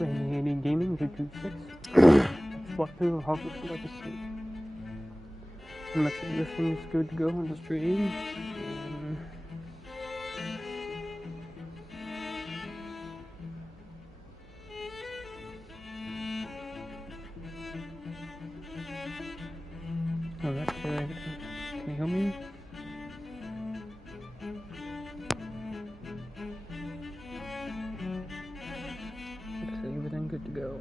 Canadian Gaming 226. Let's walk through Hogwarts Legacy. I'm not sure everything's good to go on the stream. Alright, can you hear me? Looks like everything good to go.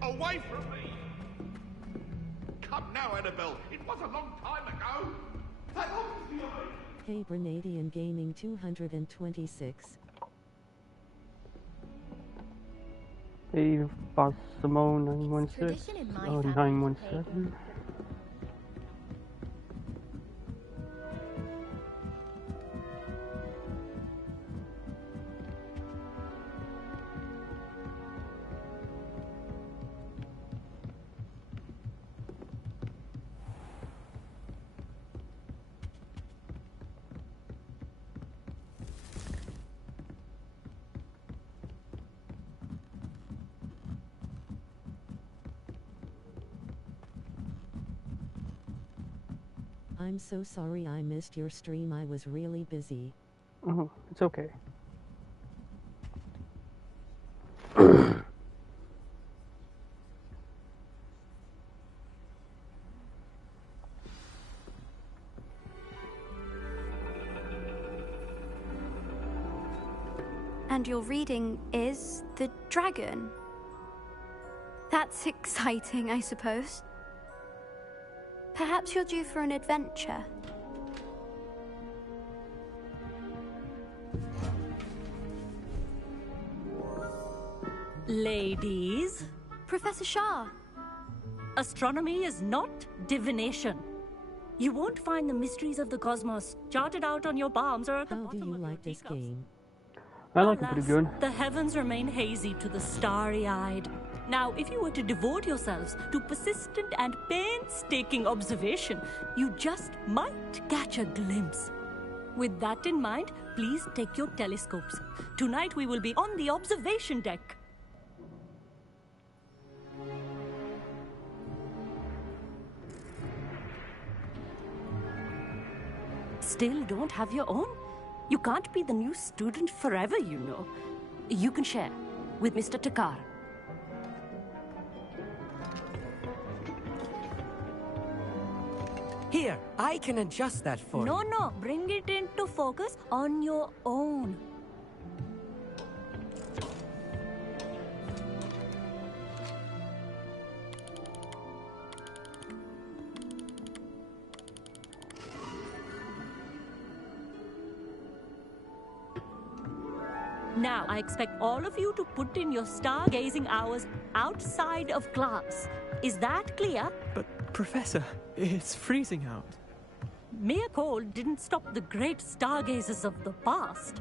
Away from me! Come now, Annabelle. It was a long time ago. That obviously away. Hey, Grenadian Gaming 226. Hey, Boss Simone 916. Oh, 917. I'm so sorry I missed your stream. I was really busy. Oh, it's okay. And your reading is the dragon. That's exciting, I suppose. Perhaps you're due for an adventure. Ladies, Professor Shah. astronomy is not divination. You won't find the mysteries of the cosmos charted out on your palms or at the How do bottom you of like your this teacups. game? I like it pretty good. The heavens remain hazy to the starry-eyed. Now, if you were to devote yourselves to persistent and painstaking observation, you just might catch a glimpse. With that in mind, please take your telescopes. Tonight we will be on the observation deck. Still don't have your own? You can't be the new student forever, you know. You can share with Mr. Takar. Here, I can adjust that for you. No, bring it into focus on your own. Now, I expect all of you to put in your stargazing hours outside of class. Is that clear? But, Professor, it's freezing out. Mere cold didn't stop the great stargazers of the past.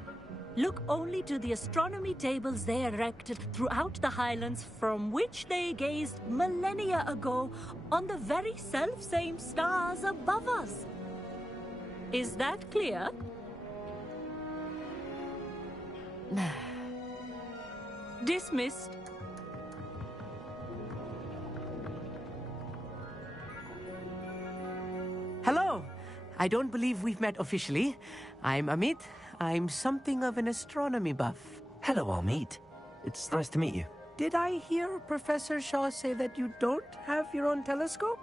Look only to the astronomy tables they erected throughout the highlands from which they gazed millennia ago on the very self-same stars above us. Is that clear? Dismissed. Hello. I don't believe we've met officially. I'm Amit. I'm something of an astronomy buff. Hello, Amit. It's nice to meet you. Did I hear Professor Shaw say that you don't have your own telescope?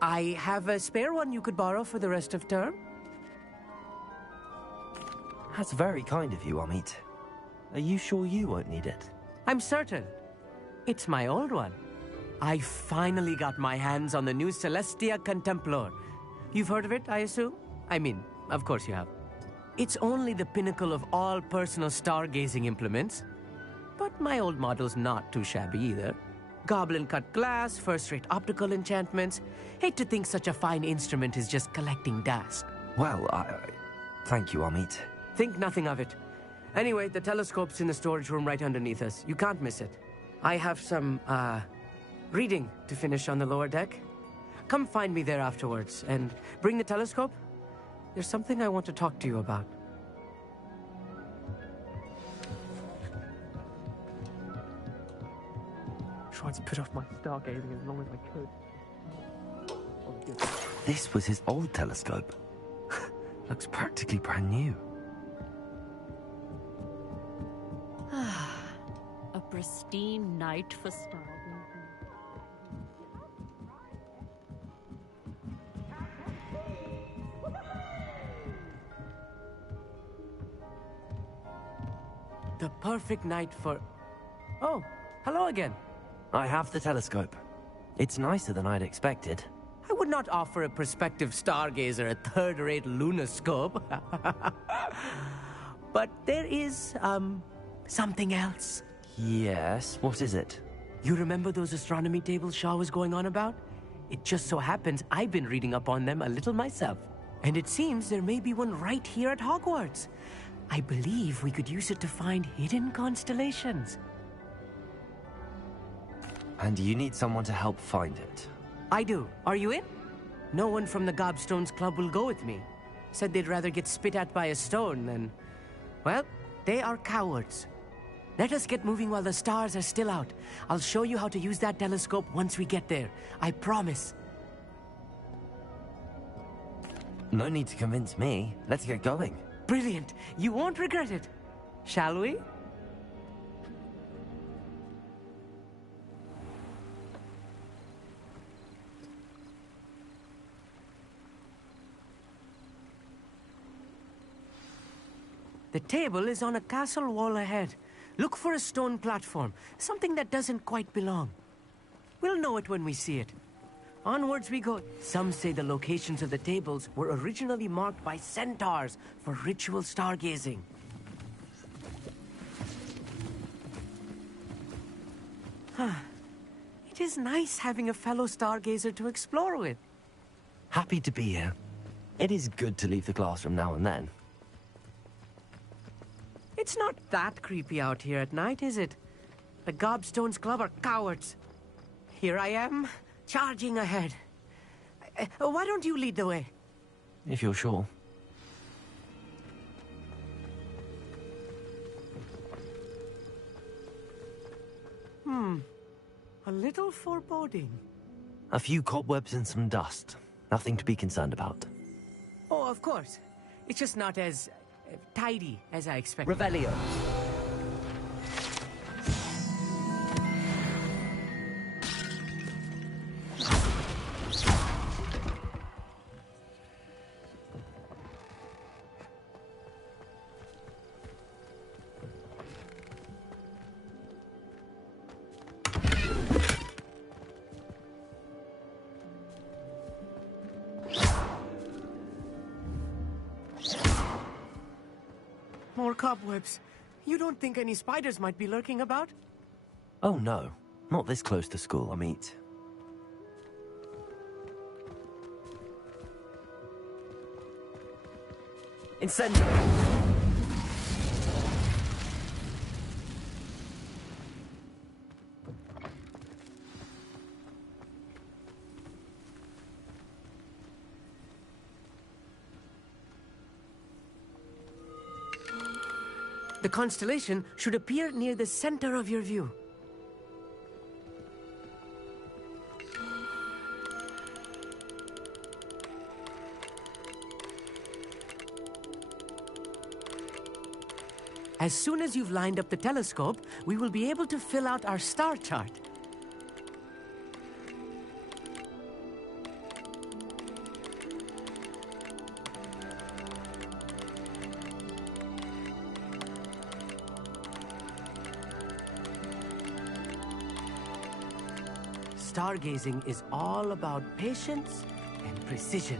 I have a spare one you could borrow for the rest of term. That's very kind of you, Amit. Are you sure you won't need it? I'm certain. It's my old one. I finally got my hands on the new Celestia Contemplar. You've heard of it, I assume? I mean, of course you have. It's only the pinnacle of all personal stargazing implements. But my old model's not too shabby either. Goblin-cut glass, first-rate optical enchantments. Hate to think such a fine instrument is just collecting dust. Well, thank you, Amit. Think nothing of it. Anyway, the telescope's in the storage room right underneath us. You can't miss it. I have some, reading to finish on the lower deck. Come find me there afterwards, and bring the telescope. There's something I want to talk to you about. Tried to put off my stargazing as long as I could. This was his old telescope. Looks practically brand new. A pristine night for stargazing. The perfect night for... Oh, hello again. I have the telescope. It's nicer than I'd expected. I would not offer a prospective stargazer a third-rate lunoscope. But there is, something else. Yes, what is it? You remember those astronomy tables Shaw was going on about? It just so happens I've been reading up on them a little myself. And it seems there may be one right here at Hogwarts. I believe we could use it to find hidden constellations. And you need someone to help find it. I do. Are you in? No one from the Gobstones Club will go with me. Said they'd rather get spit at by a stone than... Well, they are cowards. Let us get moving while the stars are still out. I'll show you how to use that telescope once we get there. I promise. No need to convince me. Let's get going. Brilliant. You won't regret it. Shall we? The table is on a castle wall ahead. Look for a stone platform, something that doesn't quite belong. We'll know it when we see it. Onwards we go. Some say the locations of the tables were originally marked by centaurs for ritual stargazing. It is nice having a fellow stargazer to explore with. Happy to be here. It is good to leave the classroom now and then. It's not that creepy out here at night, is it? The Gobstones Club are cowards. Here I am, charging ahead. Why don't you lead the way? If you're sure. A little foreboding. A few cobwebs and some dust. Nothing to be concerned about. Oh, of course. It's just not as tidy as I expected. Revelio. More cobwebs. You don't think any spiders might be lurking about? Oh no, not this close to school, Amit. Incendio! The constellation should appear near the center of your view. As soon as you've lined up the telescope, we will be able to fill out our star chart. stargazing is all about patience and precision.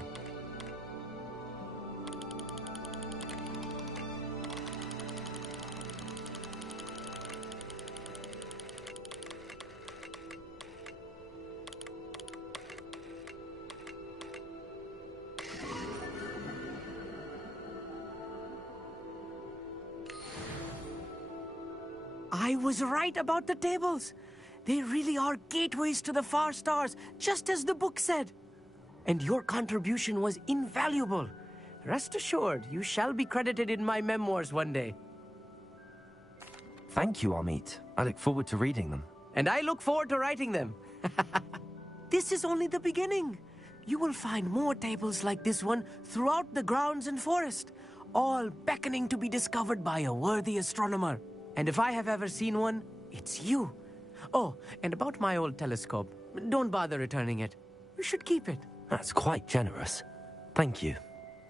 I was right about the tables. They really are gateways to the far stars, just as the book said. And your contribution was invaluable. Rest assured, you shall be credited in my memoirs one day. Thank you, Amit. I look forward to reading them. And I look forward to writing them. This is only the beginning. You will find more tables like this one throughout the grounds and forest, all beckoning to be discovered by a worthy astronomer. And if I have ever seen one, it's you. Oh, and about my old telescope, don't bother returning it. You should keep it. That's quite generous. Thank you.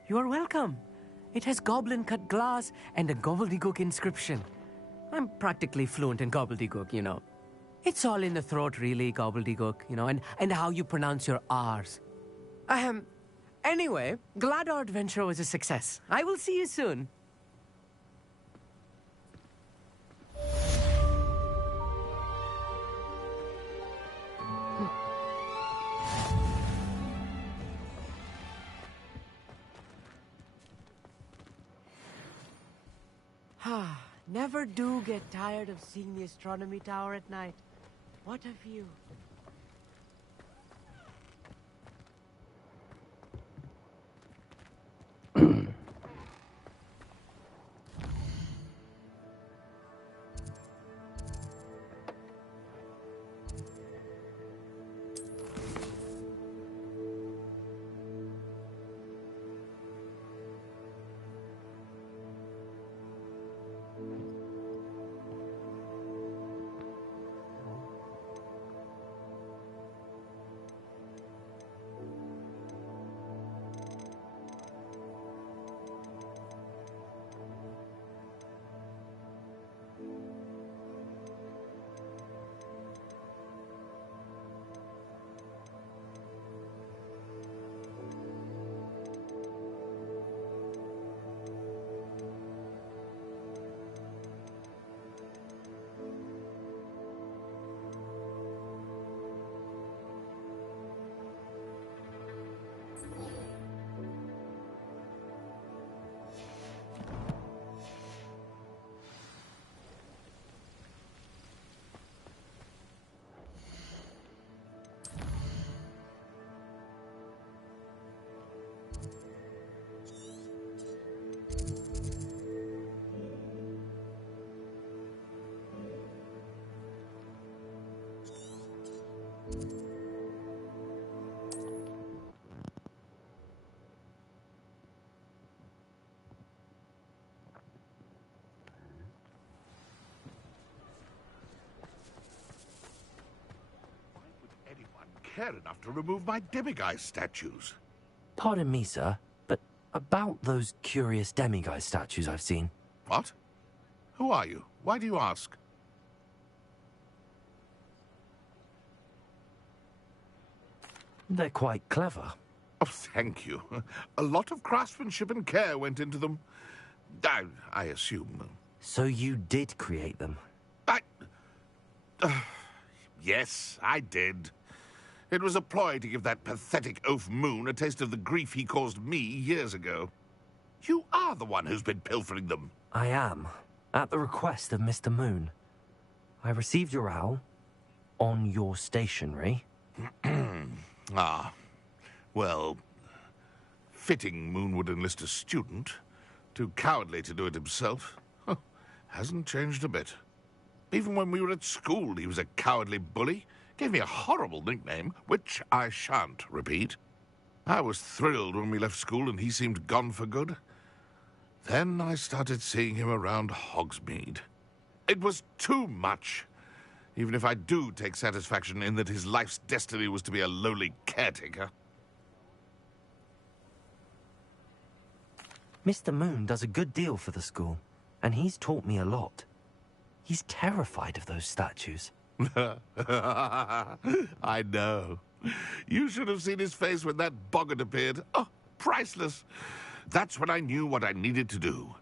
You are welcome. It has goblin-cut glass and a gobbledygook inscription. I'm practically fluent in gobbledygook, you know. It's all in the throat, really, gobbledygook, you know, and how you pronounce your R's. Anyway, glad our adventure was a success. I will see you soon. Never do get tired of seeing the astronomy tower at night. What a view. Care enough to remove my demiguise statues. Pardon me, sir, but about those curious demiguise statues I've seen. What? Who are you? Why do you ask? They're quite clever. Oh, thank you. A lot of craftsmanship and care went into them. I assume. So you did create them? Yes, I did. It was a ploy to give that pathetic oaf Moon a taste of the grief he caused me years ago. You are the one who's been pilfering them. I am, at the request of Mr. Moon. I received your owl on your stationery. Ah, well, fitting Moon would enlist a student. Too cowardly to do it himself. Hasn't changed a bit. Even when we were at school, he was a cowardly bully. Gave me a horrible nickname, which I shan't repeat. I was thrilled when we left school and he seemed gone for good. Then I started seeing him around Hogsmeade. It was too much. Even if I do take satisfaction in that his life's destiny was to be a lowly caretaker. Mr. Moon does a good deal for the school, and he's taught me a lot. He's terrified of those statues. I know. You should have seen his face when that boggart appeared. Oh, priceless. That's when I knew what I needed to do.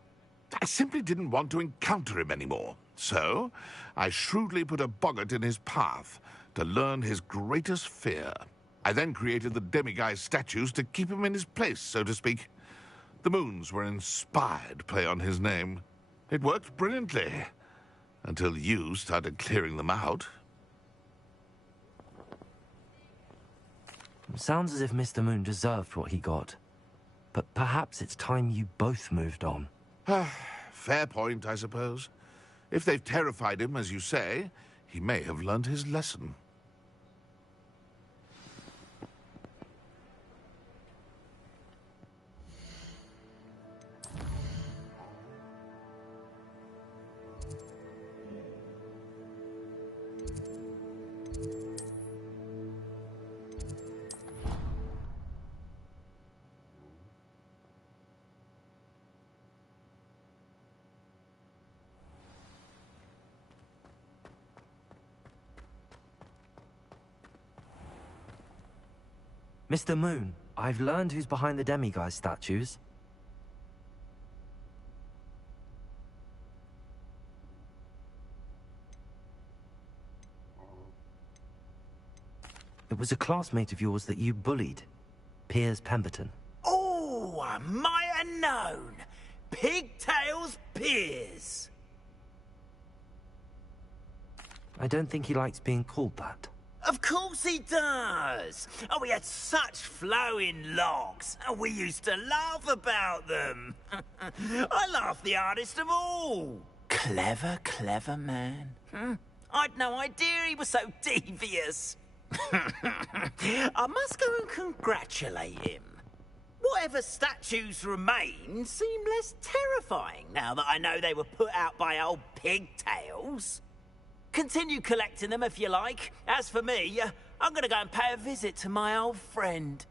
I simply didn't want to encounter him anymore. So, I shrewdly put a boggart in his path to learn his greatest fear. I then created the demiguise statues to keep him in his place, so to speak. The moons were an inspired play on his name. It worked brilliantly, until you started clearing them out. Sounds as if Mr. Moon deserved what he got. But perhaps it's time you both moved on. Fair point, I suppose. If they've terrified him, as you say, he may have learned his lesson. Mr. Moon, I've learned who's behind the demiguise statues. It was a classmate of yours that you bullied, Piers Pemberton. Oh, I might have known. Pigtails Piers. I don't think he likes being called that. Of course he does. Oh, we had such flowing locks, and we used to laugh about them. I laughed the hardest of all. Clever, clever man. I'd no idea he was so devious. I must go and congratulate him. Whatever statues remain seem less terrifying now that I know they were put out by old pigtails. Continue collecting them if you like. As for me, I'm gonna go and pay a visit to my old friend.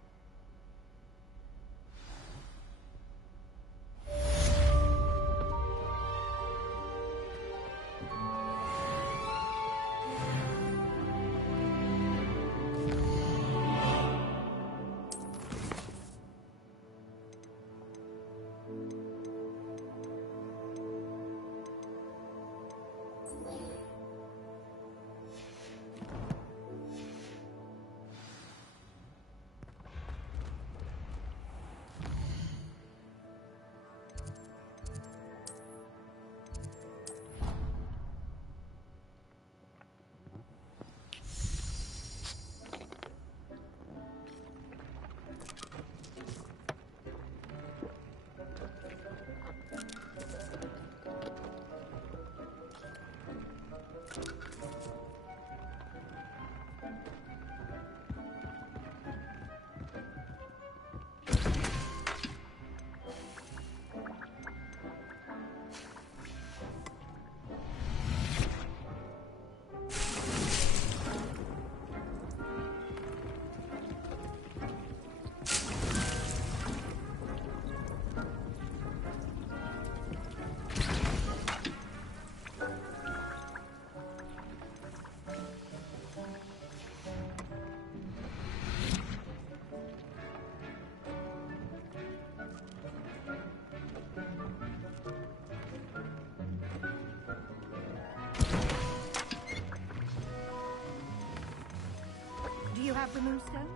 Do you have the moonstone?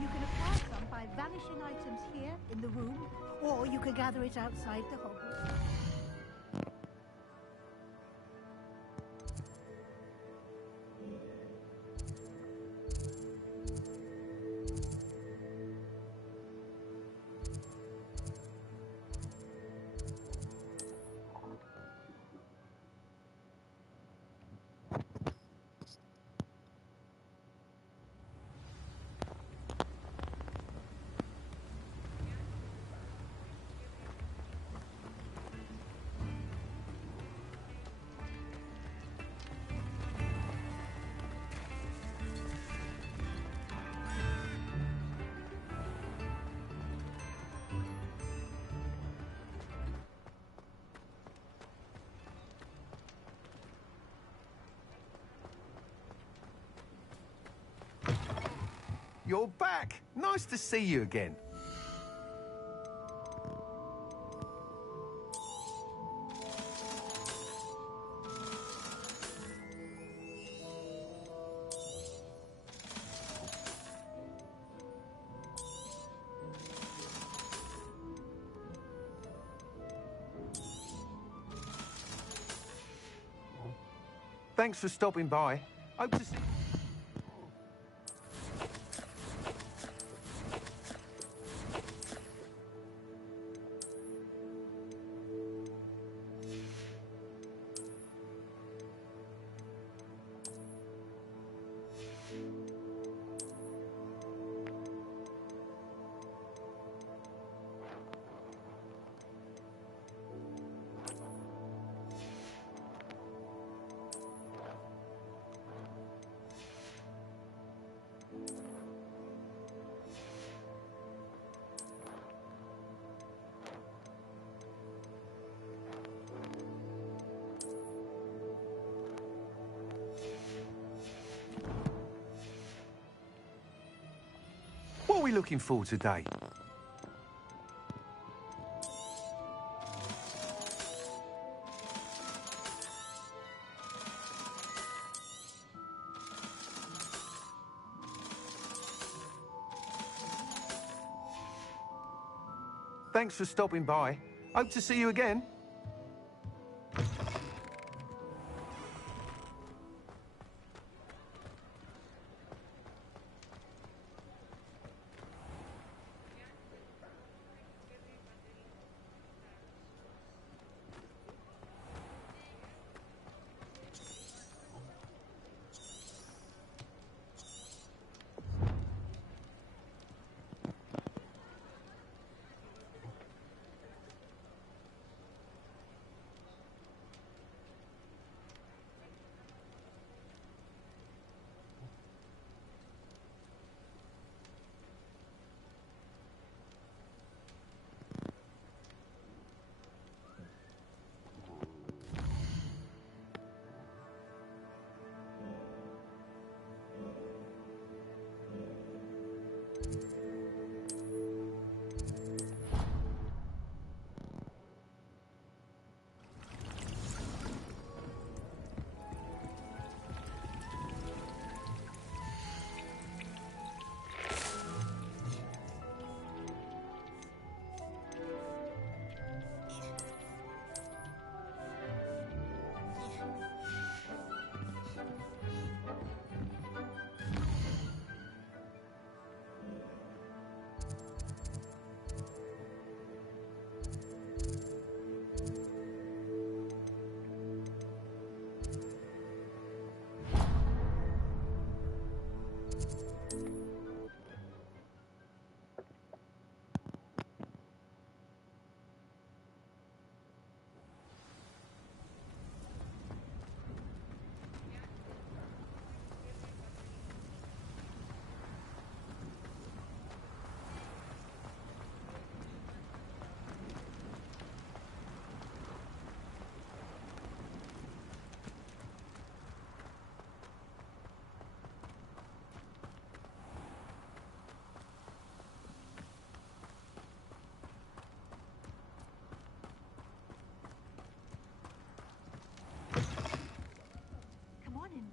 You can acquire some by vanishing items here in the room, or you can gather it outside the Hogwarts. you're back. Nice to see you again. Thanks for stopping by. Hope to see... What are we looking for today? Thanks for stopping by. Hope to see you again.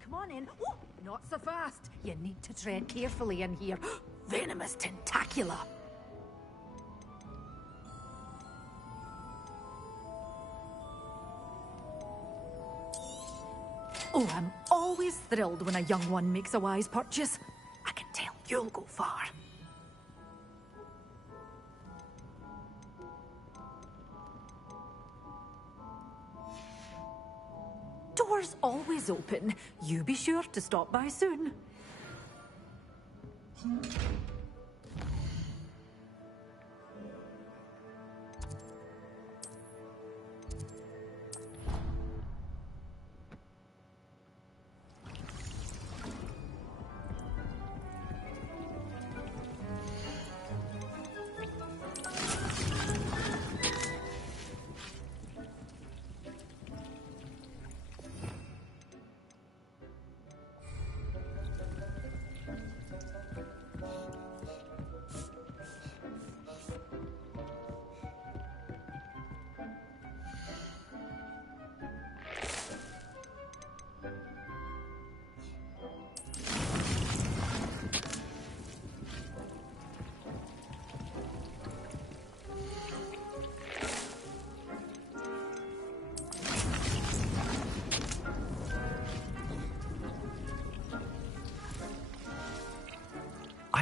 Come on in. Ooh, not so fast. You need to tread carefully in here. Venomous tentacula. Oh, I'm always thrilled when a young one makes a wise purchase. I can tell you'll go far. Door's always open. You be sure to stop by soon.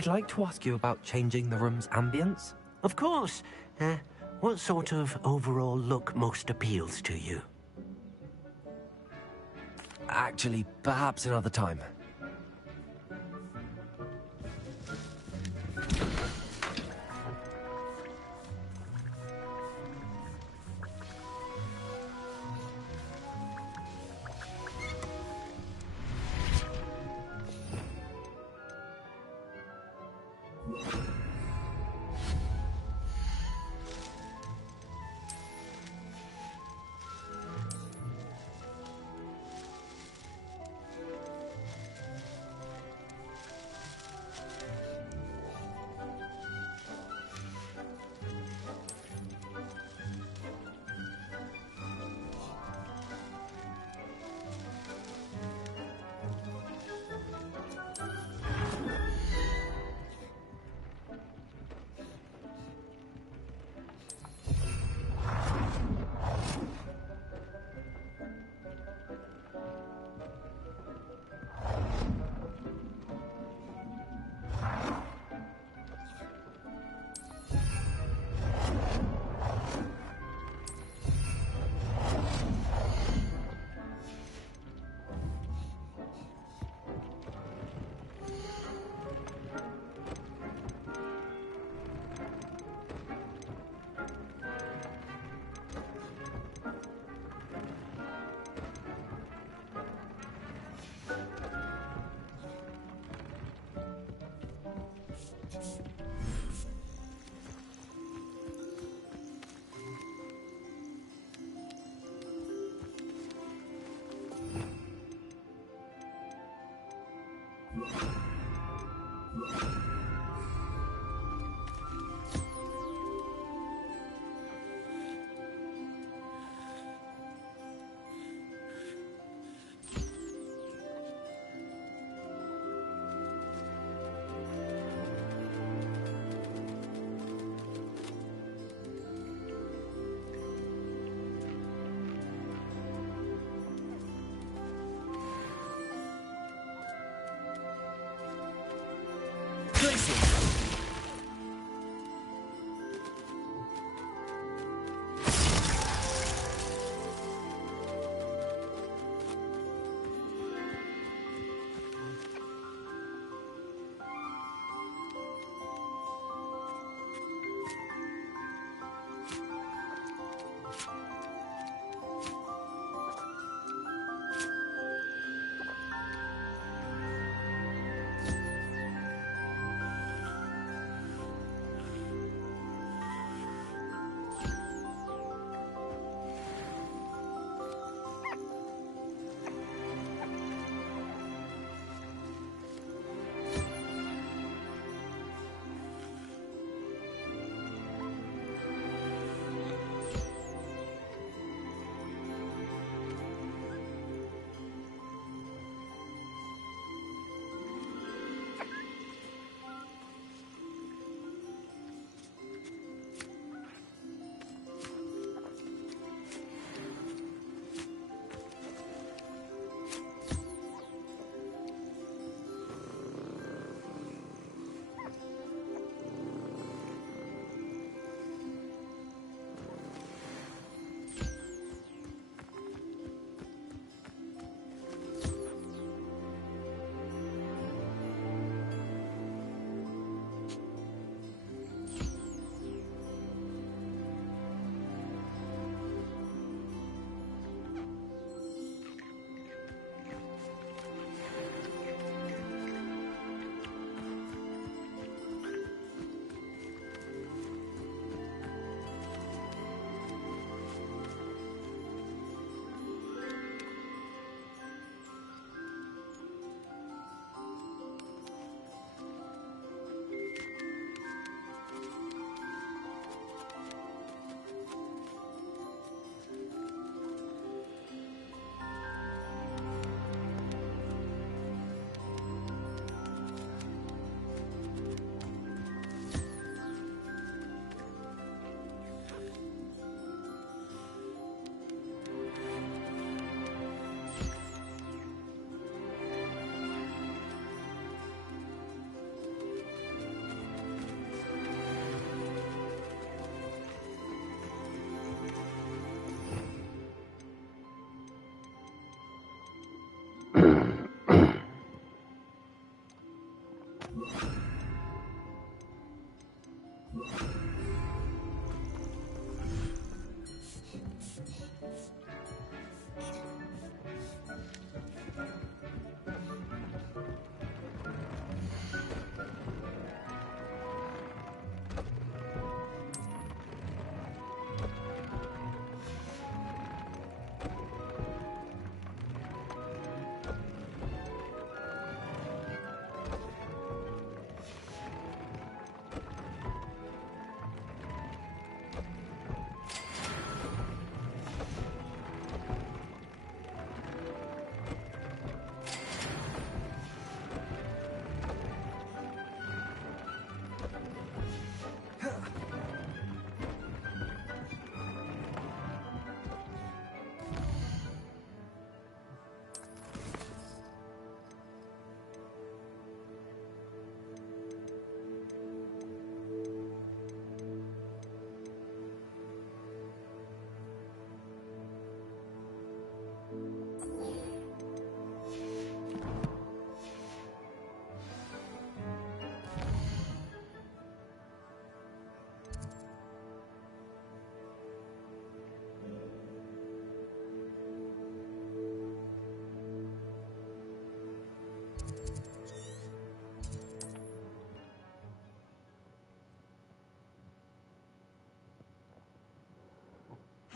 I'd like to ask you about changing the room's ambience. Of course. What sort of overall look most appeals to you? Actually, perhaps another time.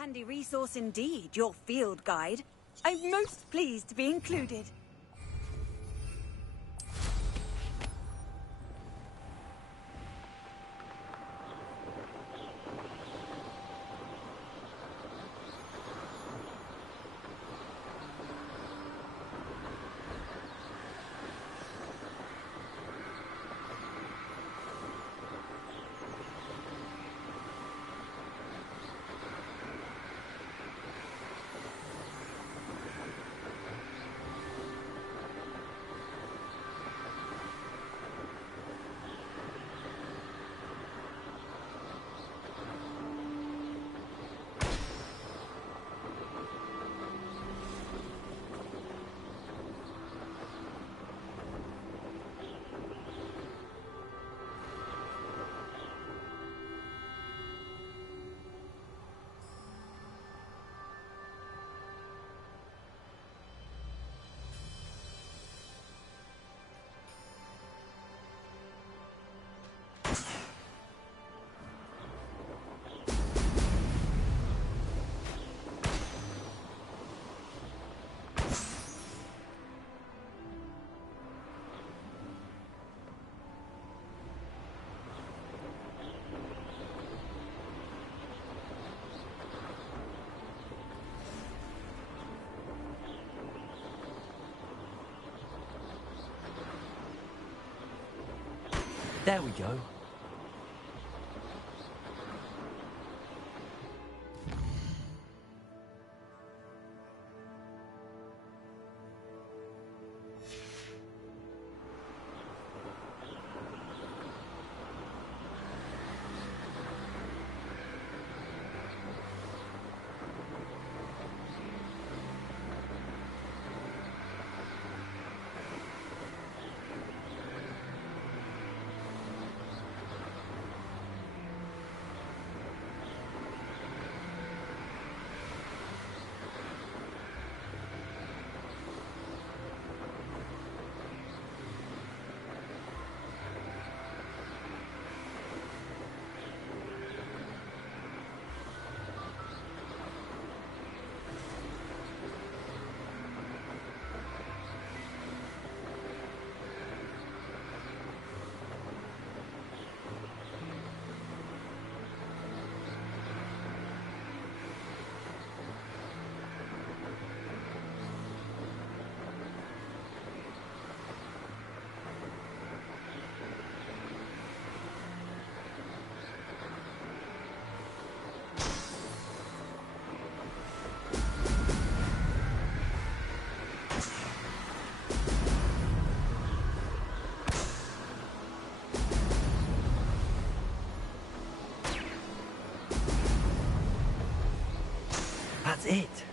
Handy resource indeed, your field guide. I'm most pleased to be included. There we go. That's it.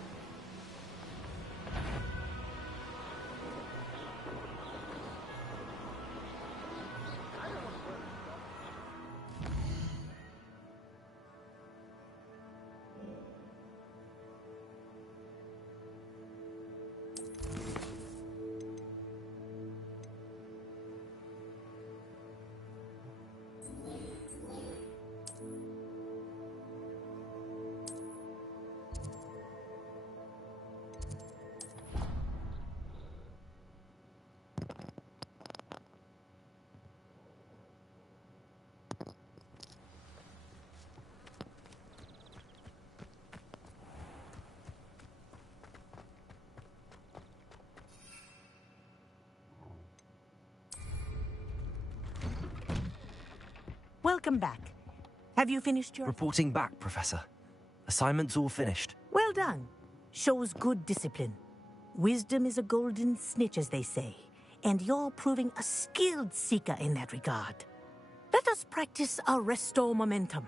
Welcome back. Have you finished your... Reporting back, Professor. Assignment's all finished. Well done. Shows good discipline. Wisdom is a golden snitch, as they say, and you're proving a skilled seeker in that regard. Let us practice our restore momentum.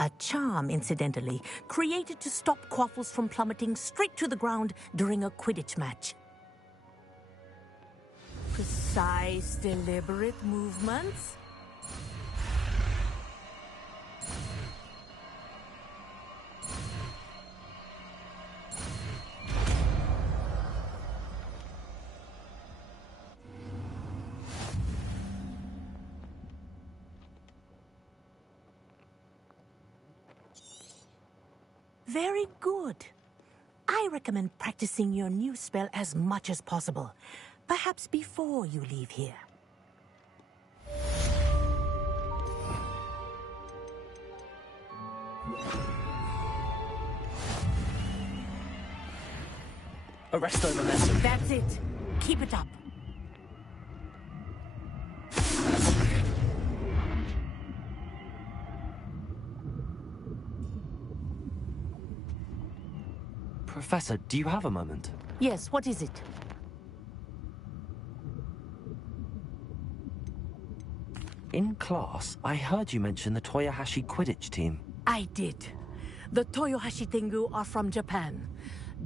A charm, incidentally, created to stop quaffles from plummeting straight to the ground during a Quidditch match. Precise, deliberate movements. Very good. I recommend practicing your new spell as much as possible. Perhaps before you leave here. Arresto momentum. That's it. Keep it up. Professor, do you have a moment? Yes, what is it? In class, I heard you mention the Toyohashi Quidditch team. I did. The Toyohashi Tengu are from Japan.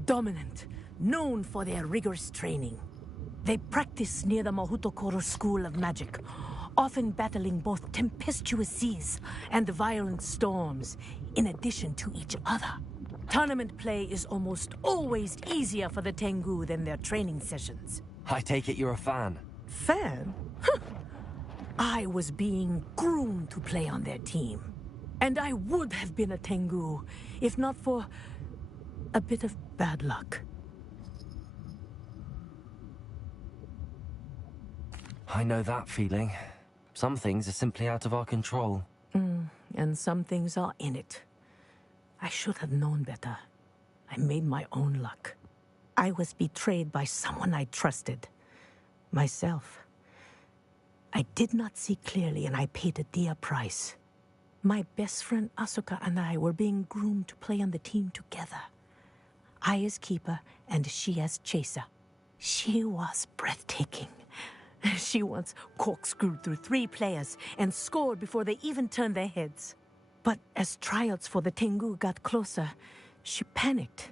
Dominant, known for their rigorous training. They practice near the Mahutokoro School of Magic, often battling both tempestuous seas and violent storms, in addition to each other. Tournament play is almost always easier for the Tengu than their training sessions. I take it you're a fan. Fan? I was being groomed to play on their team. And I would have been a Tengu, if not for a bit of bad luck. I know that feeling. Some things are simply out of our control. And some things are in it. I should have known better. I made my own luck. I was betrayed by someone I trusted. Myself. I did not see clearly, and I paid a dear price. My best friend Asuka and I were being groomed to play on the team together. I as keeper, and she as chaser. She was breathtaking. She once corkscrewed through 3 players and scored before they even turned their heads. But as tryouts for the Tengu got closer, she panicked.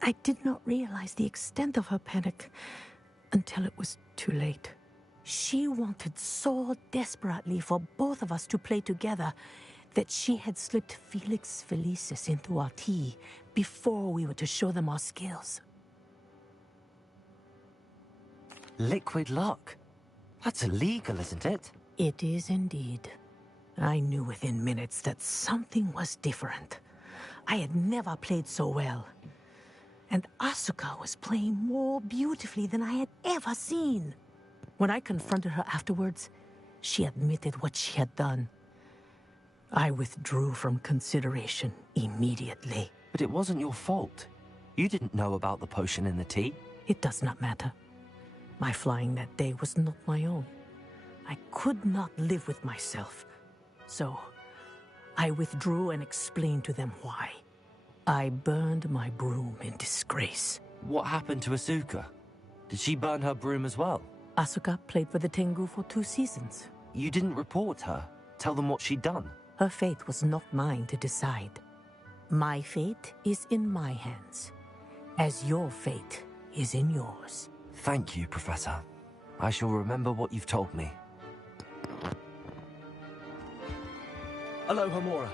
I did not realize the extent of her panic until it was too late. She wanted so desperately for both of us to play together that she had slipped Felix Felicis into our tea before we were to show them our skills. Liquid luck? That's illegal, isn't it? It is indeed. I knew within minutes that something was different. I had never played so well. And Asuka was playing more beautifully than I had ever seen. When I confronted her afterwards, she admitted what she had done. I withdrew from consideration immediately. But it wasn't your fault. You didn't know about the potion in the tea. It does not matter. My flying that day was not my own. I could not live with myself. So, I withdrew and explained to them why. I burned my broom in disgrace. What happened to Asuka? Did she burn her broom as well? Asuka played for the Tengu for 2 seasons. You didn't report her? Tell them what she'd done? Her fate was not mine to decide. My fate is in my hands, as your fate is in yours. Thank you, Professor. I shall remember what you've told me. Aloha, Mora.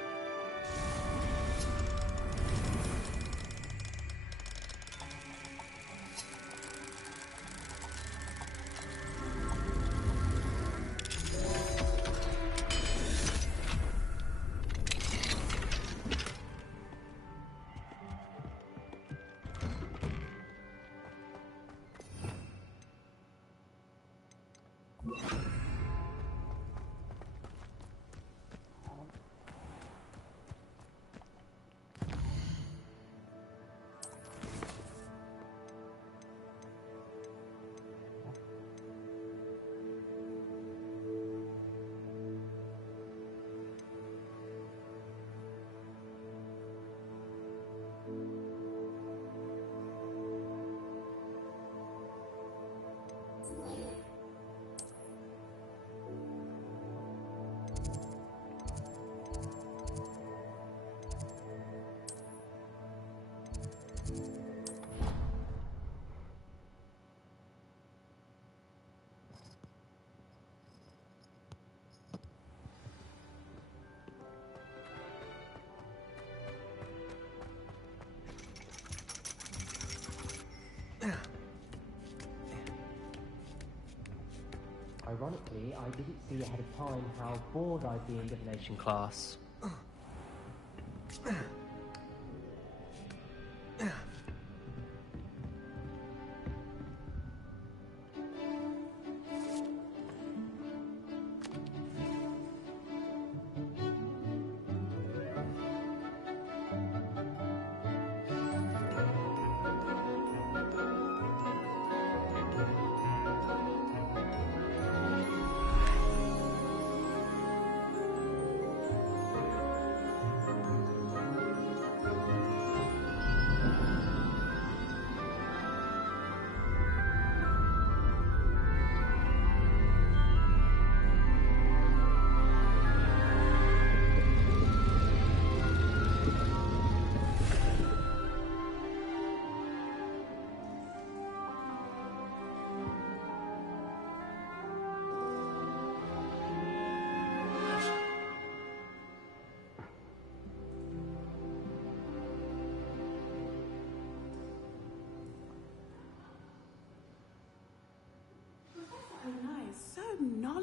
Ironically, I didn't see ahead of time how bored I'd be in divination class.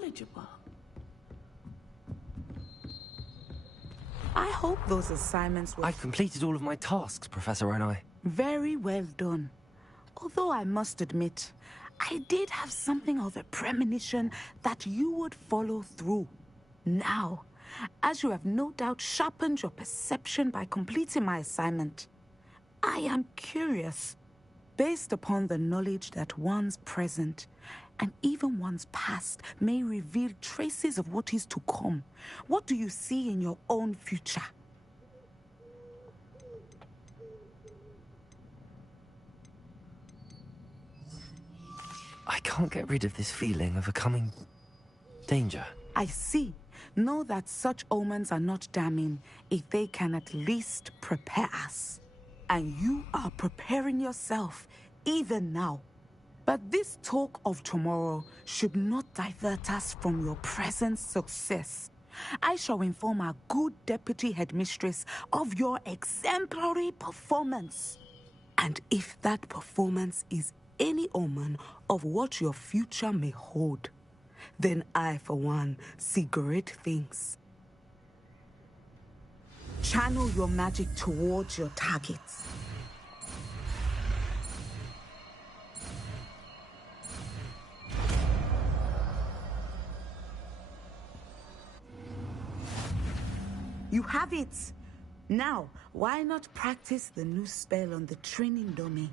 knowledgeable. I hope those assignments were... I've completed all of my tasks, Professor Onai. Very well done. Although I must admit, I did have something of a premonition that you would follow through. Now, as you have no doubt sharpened your perception by completing my assignment, I am curious, based upon the knowledge that one's present and even one's past may reveal traces of what is to come. What do you see in your own future? I can't get rid of this feeling of a coming danger. I see. Know that such omens are not damning if they can at least prepare us. And you are preparing yourself, even now. But this talk of tomorrow should not divert us from your present success. I shall inform our good deputy headmistress of your exemplary performance. And if that performance is any omen of what your future may hold, then I, for one, see great things. Channel your magic towards your targets. You have it! Now, why not practice the new spell on the training dummy?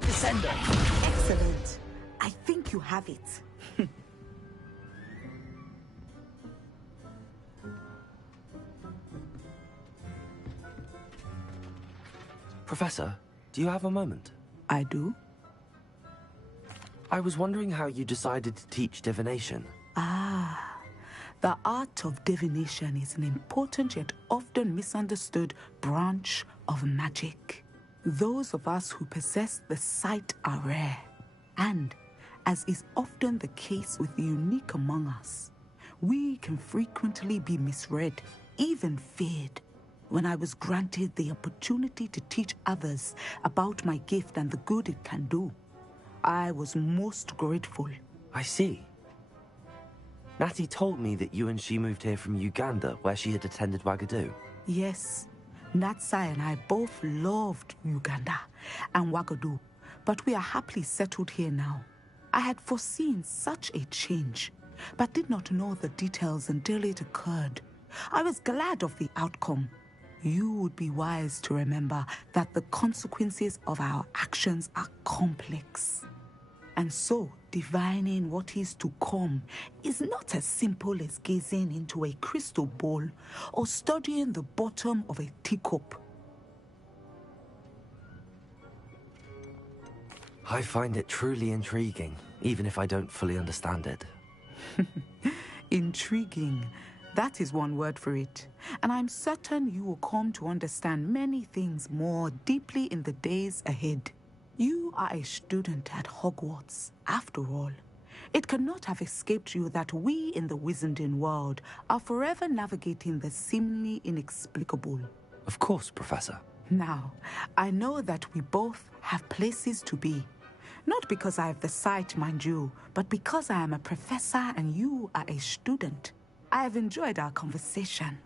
Descender. Excellent. I think you have it. Professor, do you have a moment? I do. I was wondering how you decided to teach divination. Ah, the art of divination is an important yet often misunderstood branch of magic. Those of us who possess the sight are rare, and, as is often the case with the unique among us, we can frequently be misread, even feared. When I was granted the opportunity to teach others about my gift and the good it can do, I was most grateful. I see. Natty told me that you and she moved here from Uganda, where she had attended Wagadu. Yes, Natsai and I both loved Uganda and Wagadu, but we are happily settled here now. I had foreseen such a change, but did not know the details until it occurred. I was glad of the outcome. You would be wise to remember that the consequences of our actions are complex. And so, divining what is to come is not as simple as gazing into a crystal ball or studying the bottom of a teacup. I find it truly intriguing, even if I don't fully understand it. Intriguing. That is one word for it. And I'm certain you will come to understand many things more deeply in the days ahead. You are a student at Hogwarts, after all. It cannot have escaped you that we in the Wizarding world are forever navigating the seemingly inexplicable. Of course, Professor. Now, I know that we both have places to be. Not because I have the sight, mind you, but because I am a professor and you are a student. I have enjoyed our conversation.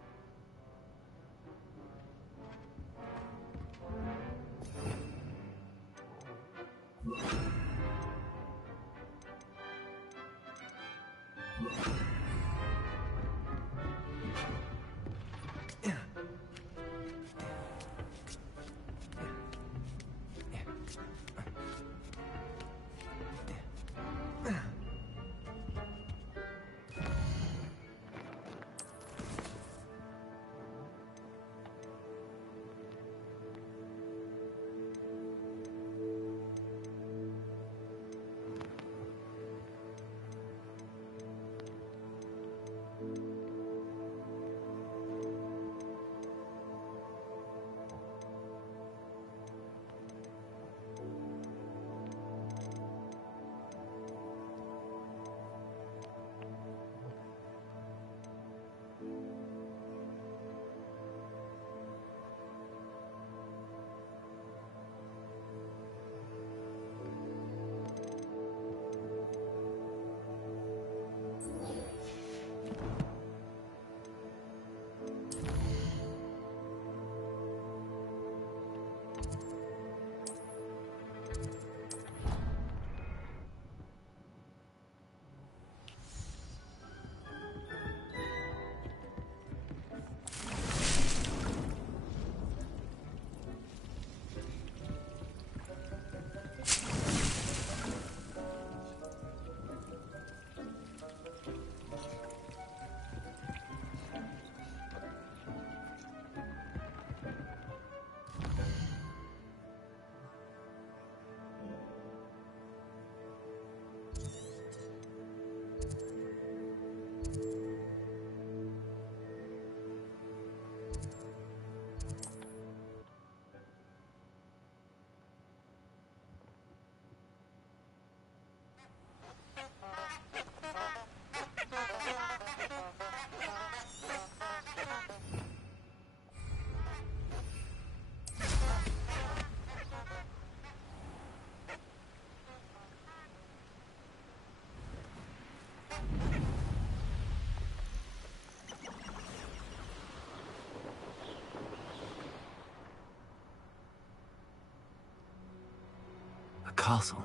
castle.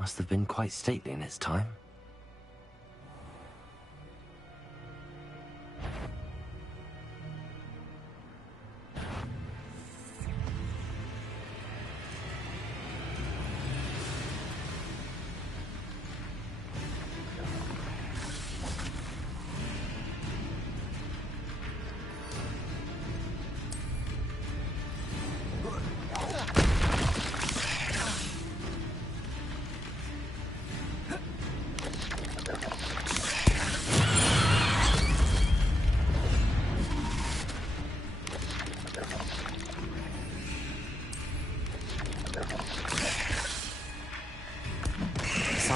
Must have been quite stately in its time.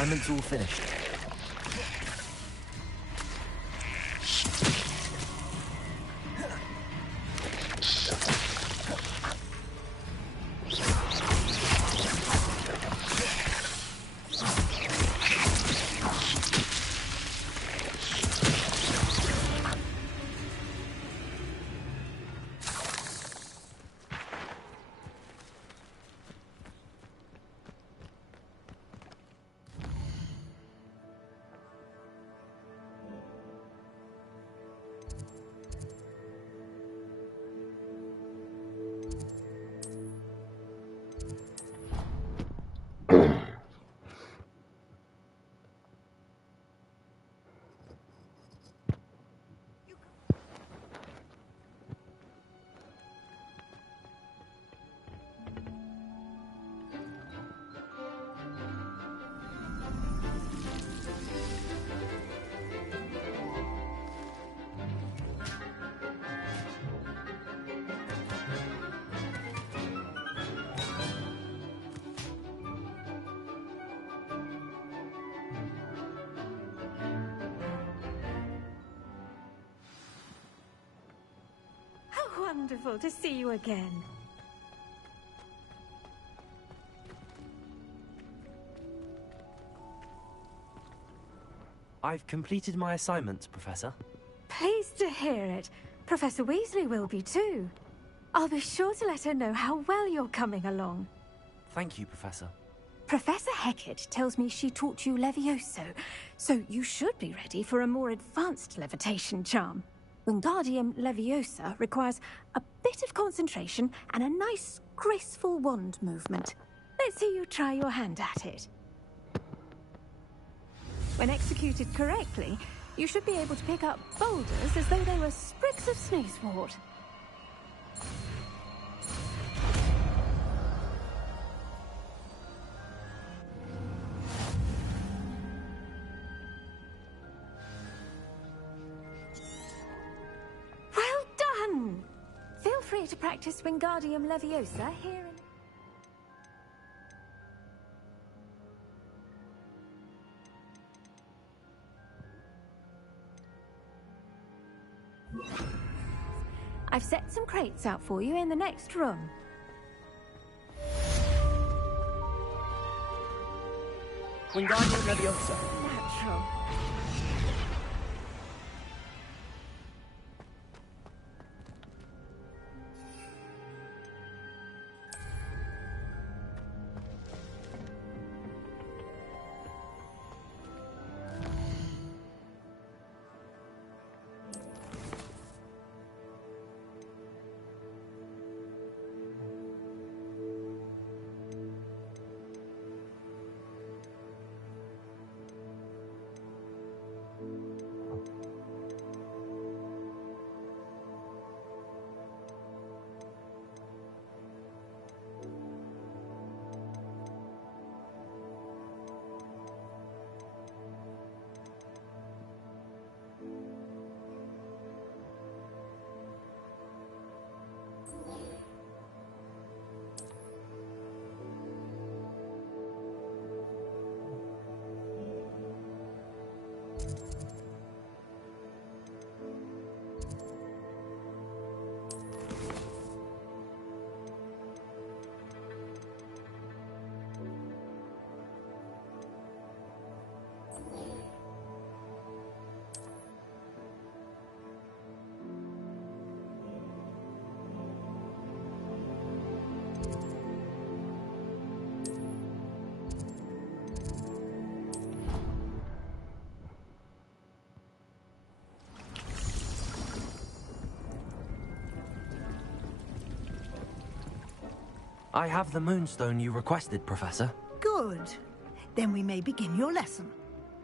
Assignment's all finished. Wonderful to see you again. I've completed my assignments, Professor. Pleased to hear it. Professor Weasley will be too. I'll be sure to let her know how well you're coming along. Thank you, Professor. Professor Hecat tells me she taught you Levioso, so you should be ready for a more advanced levitation charm. Wingardium Leviosa requires a bit of concentration and a nice, graceful wand movement. Let's see you try your hand at it. When executed correctly, you should be able to pick up boulders as though they were sprigs of snoozewort. Well done! Feel free to practice Wingardium Leviosa here in... I've set some crates out for you in the next room. Wingardium Leviosa. Natural. I have the moonstone you requested, Professor. Good. Then we may begin your lesson.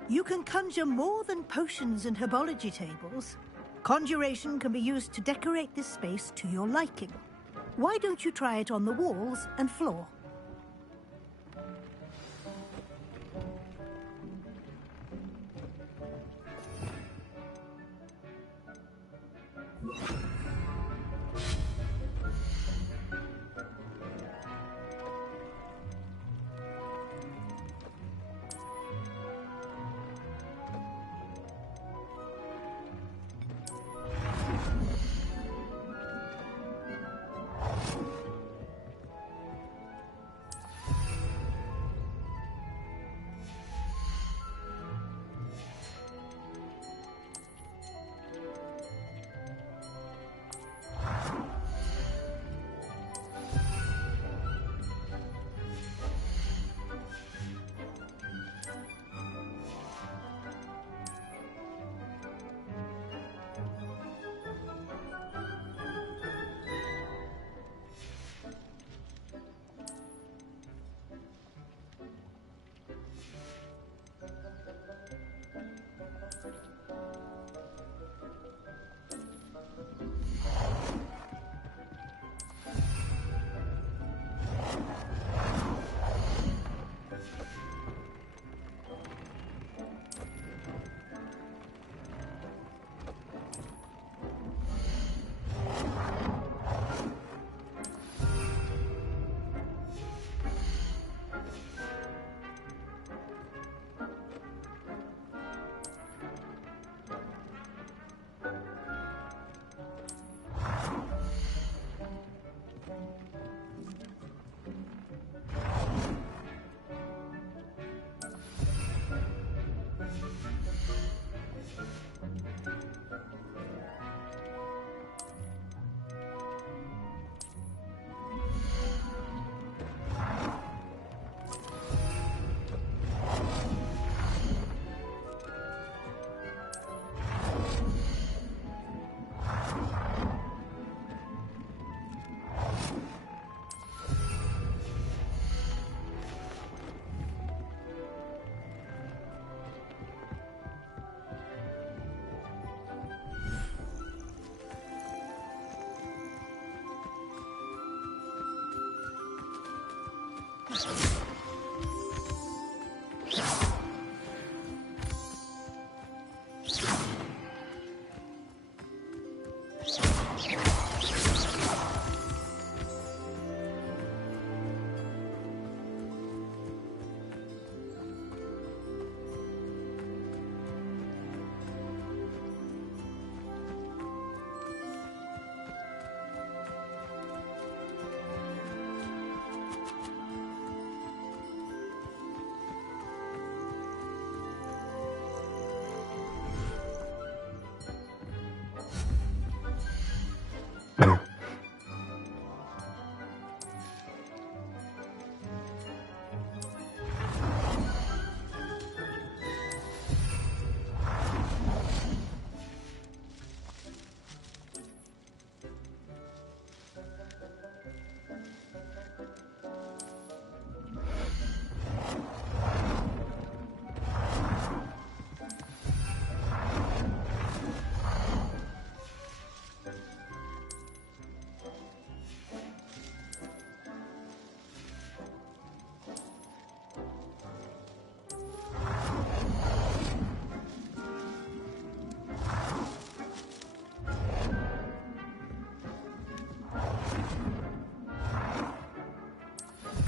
You can conjure more than potions and herbology tables. Conjuration can be used to decorate this space to your liking. Why don't you try it on the walls and floor?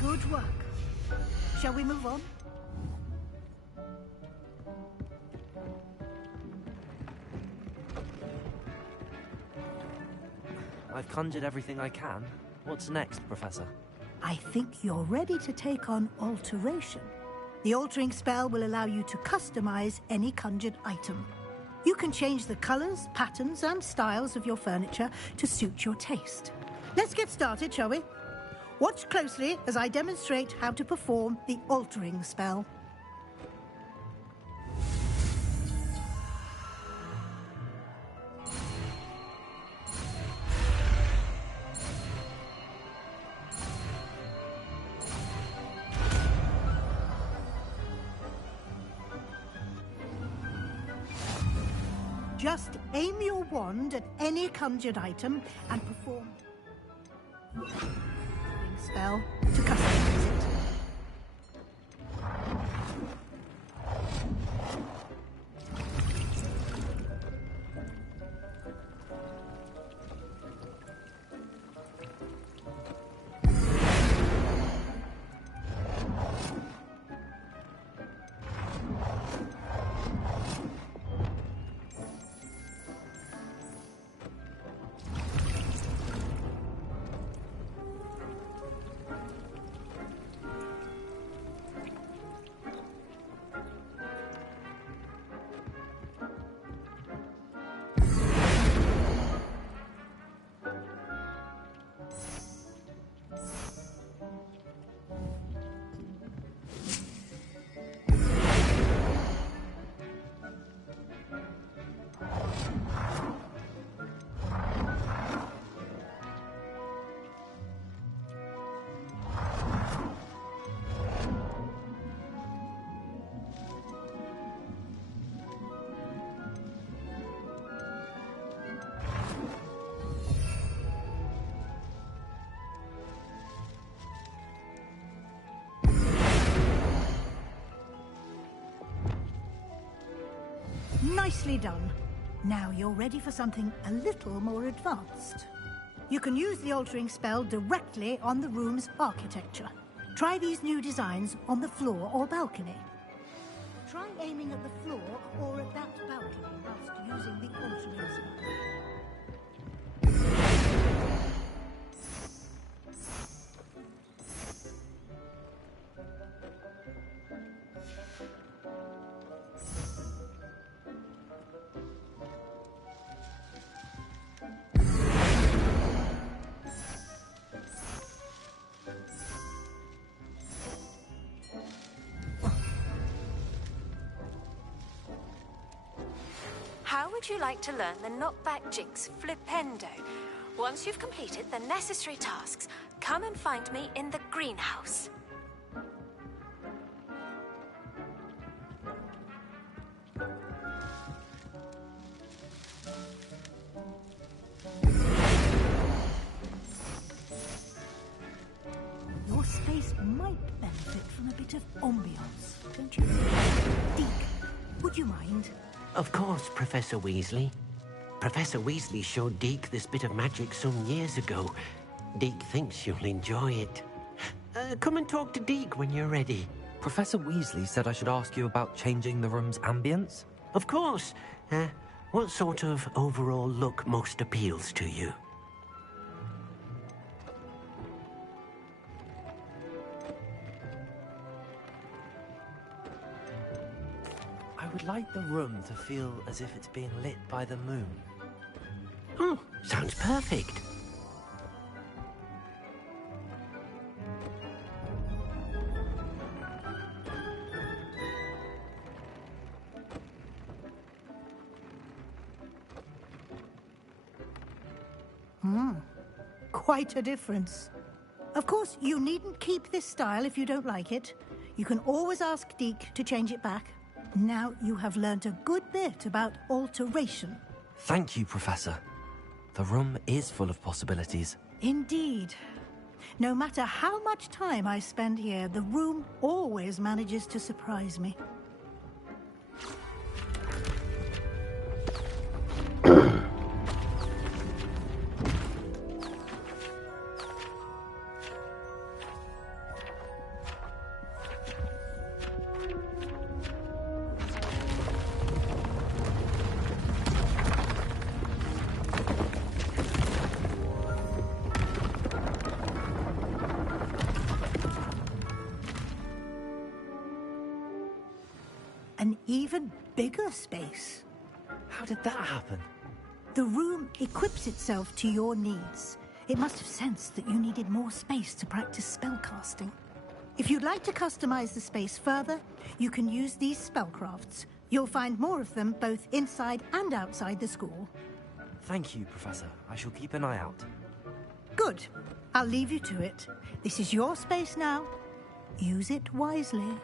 Good work. Shall we move on? I've conjured everything I can. What's next, Professor? I think you're ready to take on alteration. The altering spell will allow you to customize any conjured item. You can change the colors, patterns, and styles of your furniture to suit your taste. Let's get started, shall we? Watch closely as I demonstrate how to perform the altering spell. Just aim your wand at any conjured item and perform a spell to customize it. Nicely done. Now you're ready for something a little more advanced. You can use the altering spell directly on the room's architecture. Try these new designs on the floor or balcony. Try aiming at the floor or at that balcony whilst using the altering spell. How would you like to learn the knockback jinx flipendo? Once you've completed the necessary tasks, come and find me in the greenhouse. Your space might benefit from a bit of ambiance, don't you? Deke, would you mind? Of course, Professor Weasley. Professor Weasley showed Deke this bit of magic some years ago. Deke thinks you'll enjoy it. Come and talk to Deke when you're ready. Professor Weasley said I should ask you about changing the room's ambience. Of course. What sort of overall look most appeals to you? I would like the room to feel as if it's being lit by the moon. Oh, sounds perfect. Quite a difference. Of course, you needn't keep this style if you don't like it. You can always ask Deke to change it back. Now you have learnt a good bit about alteration. Thank you, Professor. The room is full of possibilities. Indeed. No matter how much time I spend here, the room always manages to surprise me. An even bigger space. How did that happen? The room equips itself to your needs. It must have sensed that you needed more space to practice spellcasting. If you'd like to customize the space further, you can use these spellcrafts. You'll find more of them both inside and outside the school. Thank you, Professor. I shall keep an eye out. Good. I'll leave you to it. This is your space now. Use it wisely.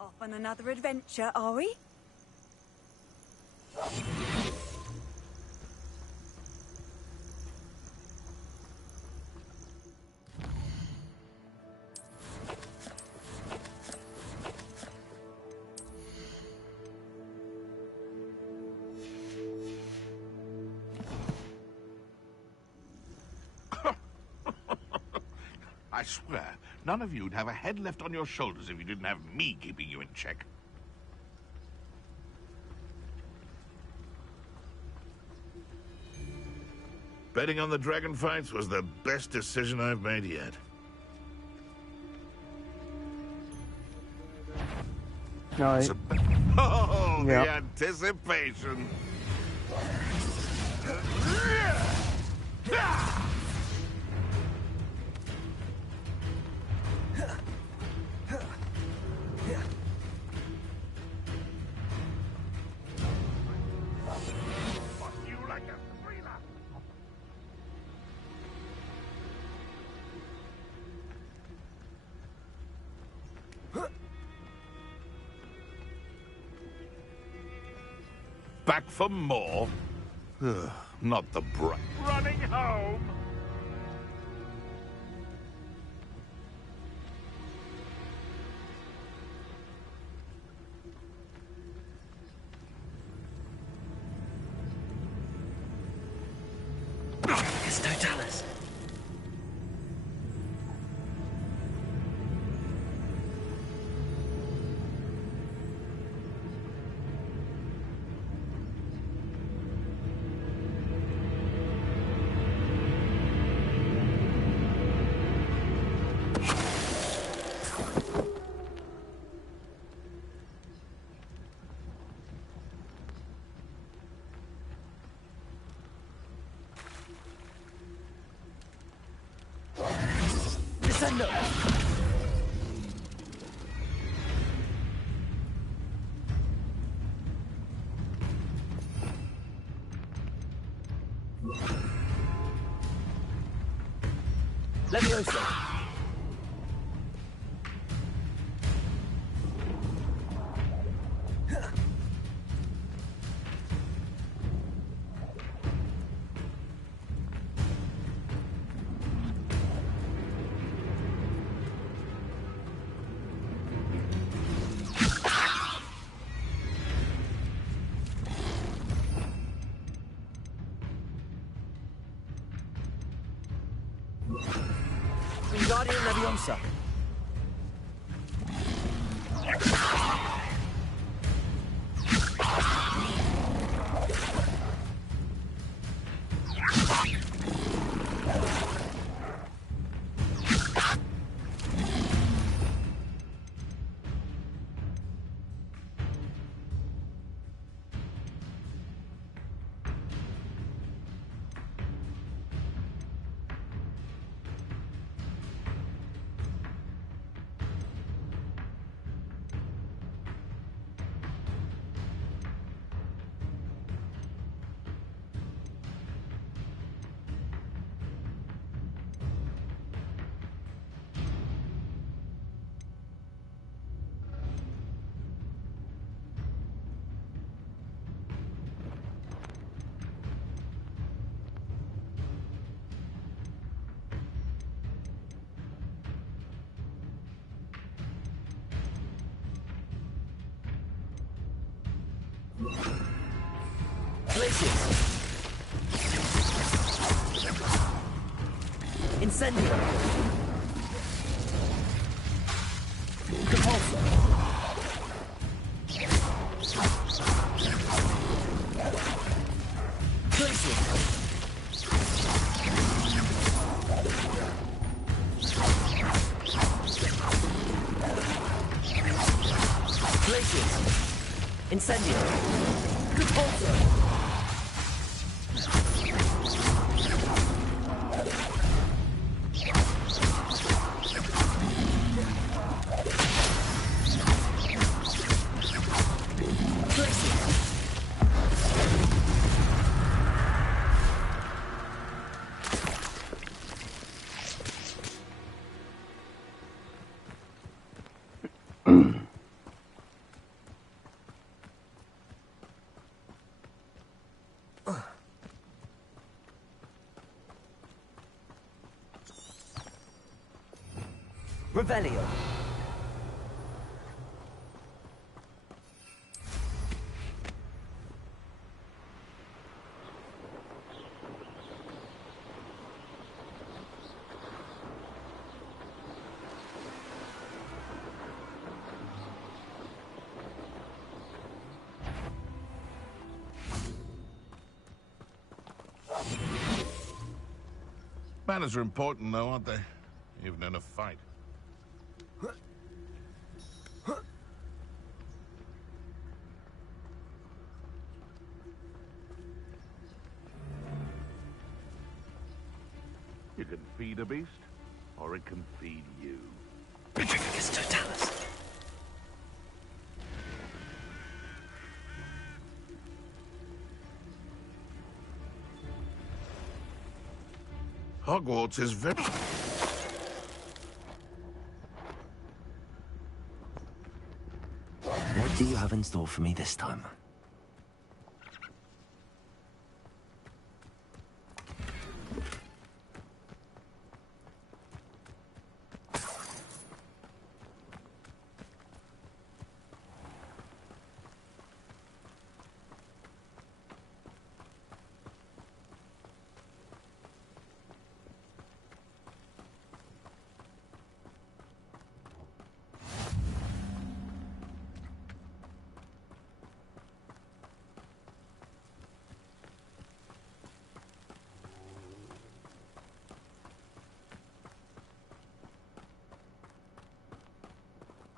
Off on another adventure, are we? I swear, none of you'd have a head left on your shoulders if you didn't have me keeping you in check. Betting on the dragon fights was the best decision I've made yet. No, Oh, yeah. the anticipation. Back for more? Ugh, not the running home! It's Totalis. Descendo! Leviosa! Glaciers. Incendio. Compulsor. Glacier. Glaciers. Incendio. Compulsor. Revelio. Manners are important, though, aren't they? Even in a fight. You can feed a beast, or it can feed you. Petrificus totalis. Hogwarts is very... What do you have in store for me this time?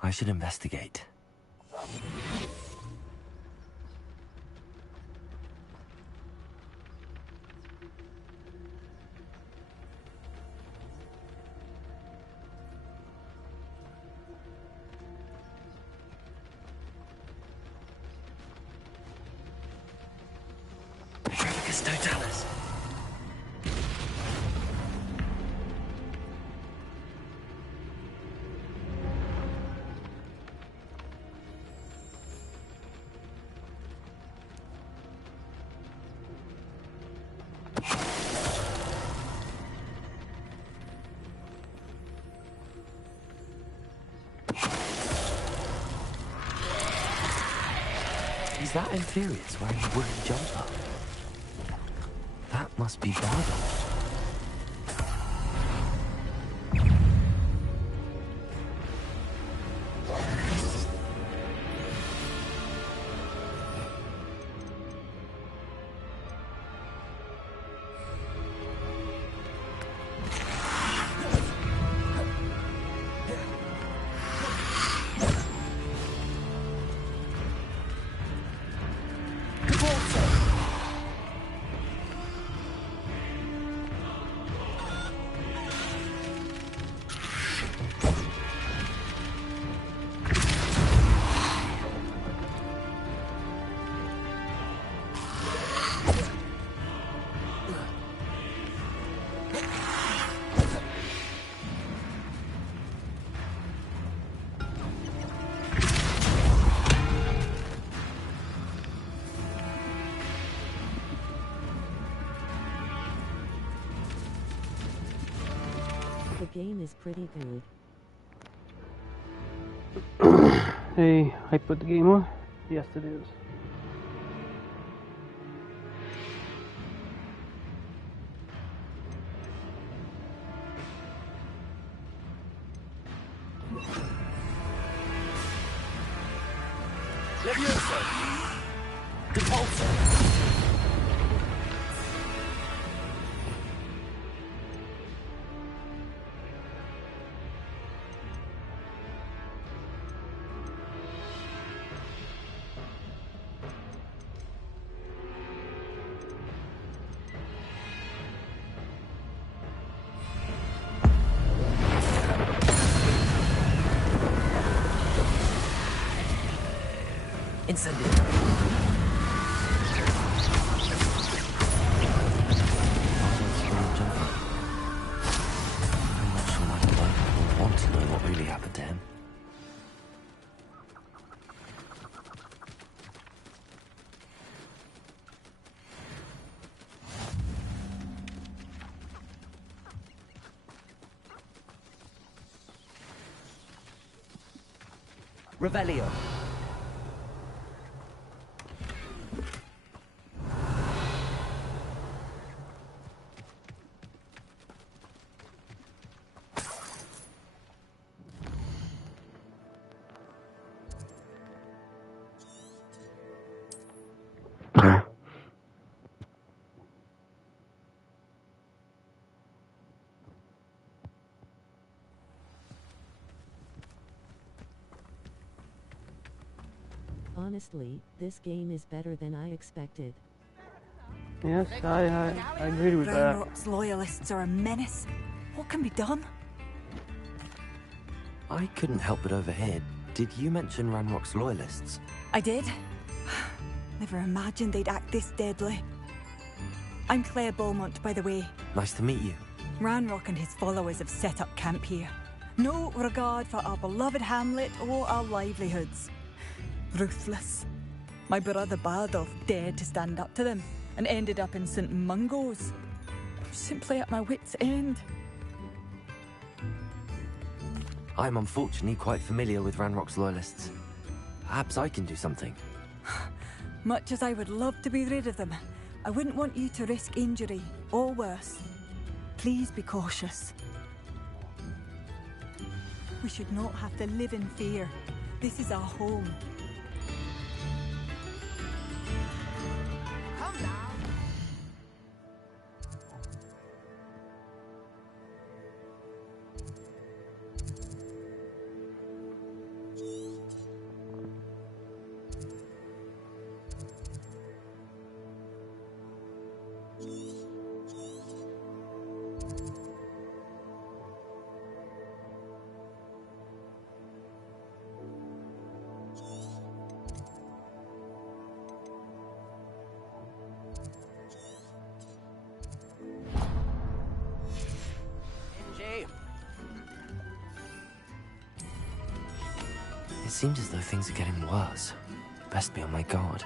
I should investigate. Petrificus totalis. Is that Infurious wearing a wooden jumper? That must be Bardo. The game is pretty good. Hey, I put the game on? Yes, it is. Leviosa! Depulso! Incendio. I'm not sure my bloke will want to know what really happened to him. Revelio. Honestly, this game is better than I expected. Yes, I agree with that. Ranrock's loyalists are a menace. What can be done? I couldn't help but overhear. Did you mention Ranrock's loyalists? I did. Never imagined they'd act this deadly. I'm Claire Beaumont, by the way. Nice to meet you. Ranrock and his followers have set up camp here. No regard for our beloved hamlet or our livelihoods. Ruthless. My brother Bardolph dared to stand up to them and ended up in St. Mungo's. I'm simply at my wit's end. I'm unfortunately quite familiar with Ranrock's loyalists. Perhaps I can do something. Much as I would love to be rid of them, I wouldn't want you to risk injury, or worse. Please be cautious. We should not have to live in fear. This is our home. It seems as though things are getting worse. Best be on my guard.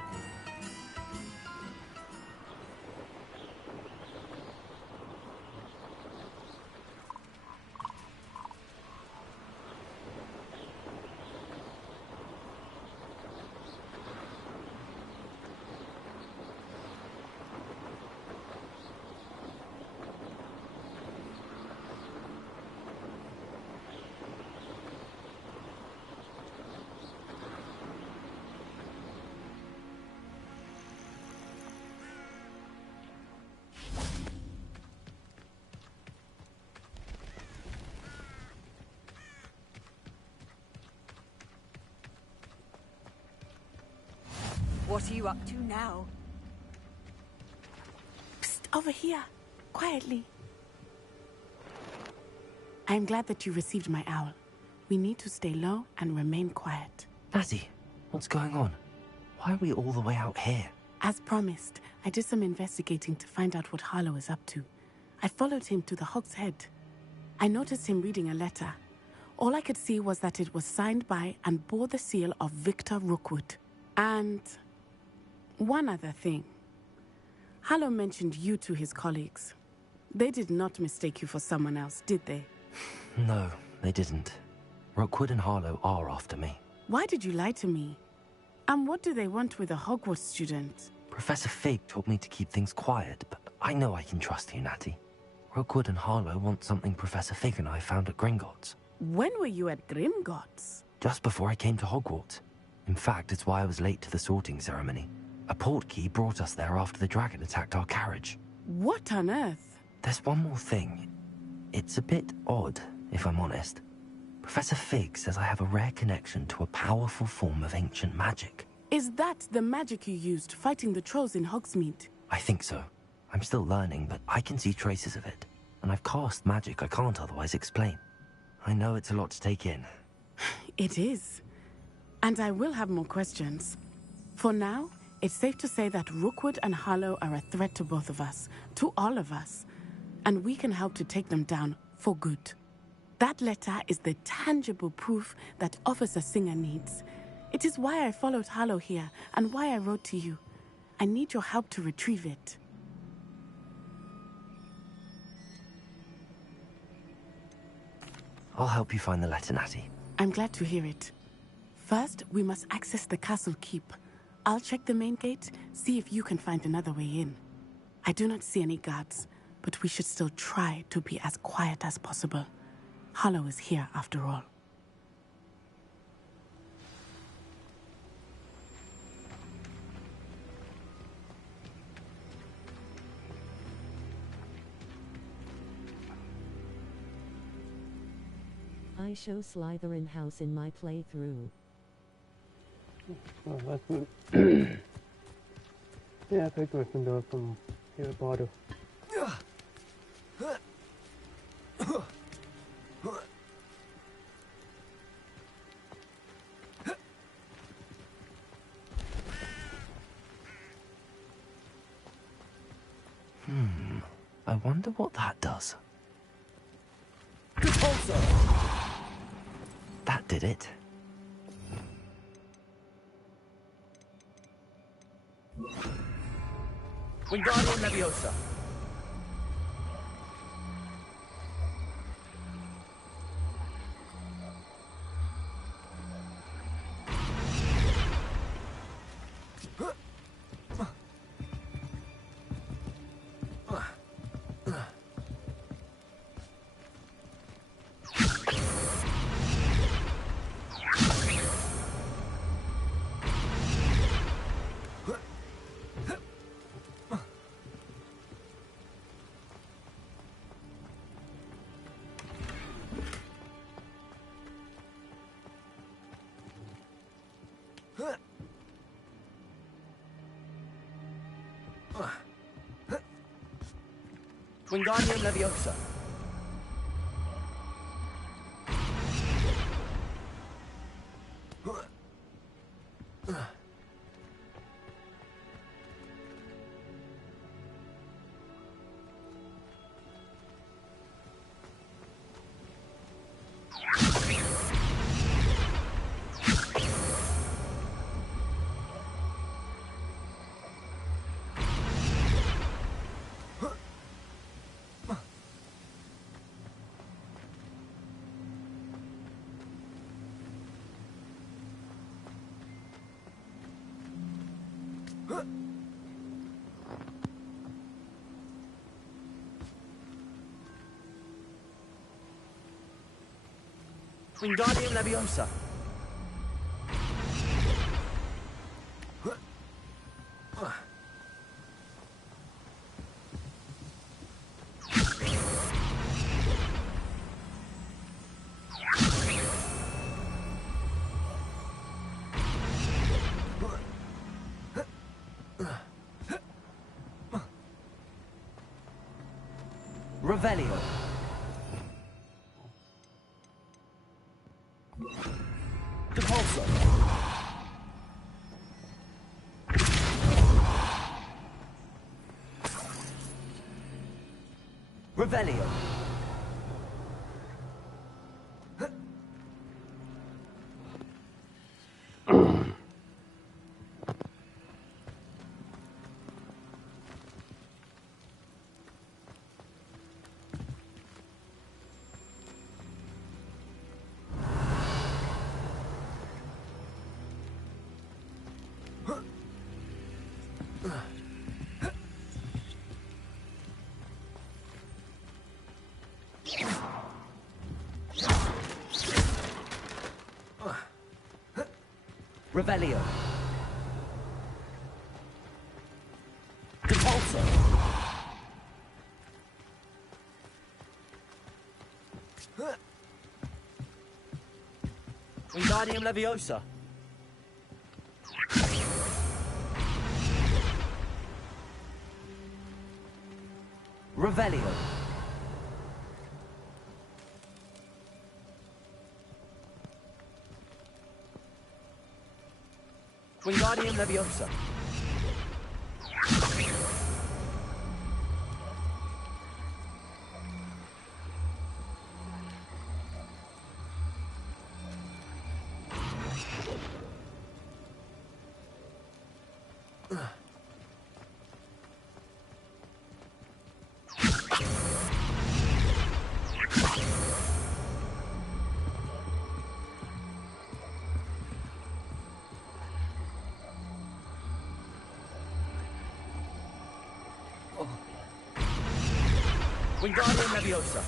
What are you up to now? Psst, over here. Quietly. I am glad that you received my owl. We need to stay low and remain quiet. Natty, what's going on? Why are we all the way out here? As promised, I did some investigating to find out what Harlow is up to. I followed him to the Hog's Head. I noticed him reading a letter. All I could see was that it was signed by and bore the seal of Victor Rookwood. And one other thing. Harlow mentioned you to his colleagues. They did not mistake you for someone else, did they? No, they didn't. Rookwood and Harlow are after me. Why did you lie to me? And what do they want with a Hogwarts student? Professor Fig told me to keep things quiet, but I know I can trust you, Natty. Rookwood and Harlow want something Professor Fig and I found at Gringotts. When were you at Gringotts? Just before I came to Hogwarts. In fact, it's why I was late to the sorting ceremony. A portkey brought us there after the dragon attacked our carriage. What on earth? There's one more thing. It's a bit odd, if I'm honest. Professor Fig says I have a rare connection to a powerful form of ancient magic. Is that the magic you used fighting the trolls in Hogsmeade? I think so. I'm still learning, but I can see traces of it. And I've cast magic I can't otherwise explain. I know it's a lot to take in. It is. And I will have more questions. For now, it's safe to say that Rookwood and Harlow are a threat to both of us, to all of us. And we can help to take them down for good. That letter is the tangible proof that Officer Singer needs. It is why I followed Harlow here, and why I wrote to you. I need your help to retrieve it. I'll help you find the letter, Natty. I'm glad to hear it. First, we must access the castle keep. I'll check the main gate, see if you can find another way in. I do not see any guards, but we should still try to be as quiet as possible. Harlow is here, after all. I show Slytherin House in my playthrough. Oh, that's good. Yeah, I picked Gryffindor from Harry Potter. I wonder what that does. That did it. Wingardium Leviosa. Wingardium Leviosa. Wingardium Leviosa. Revelio. Depulso. Revelio. Revelio. Depulso. Wingardium Leviosa. Revelio. Wingardium Leviosa. Wingardium Leviosa.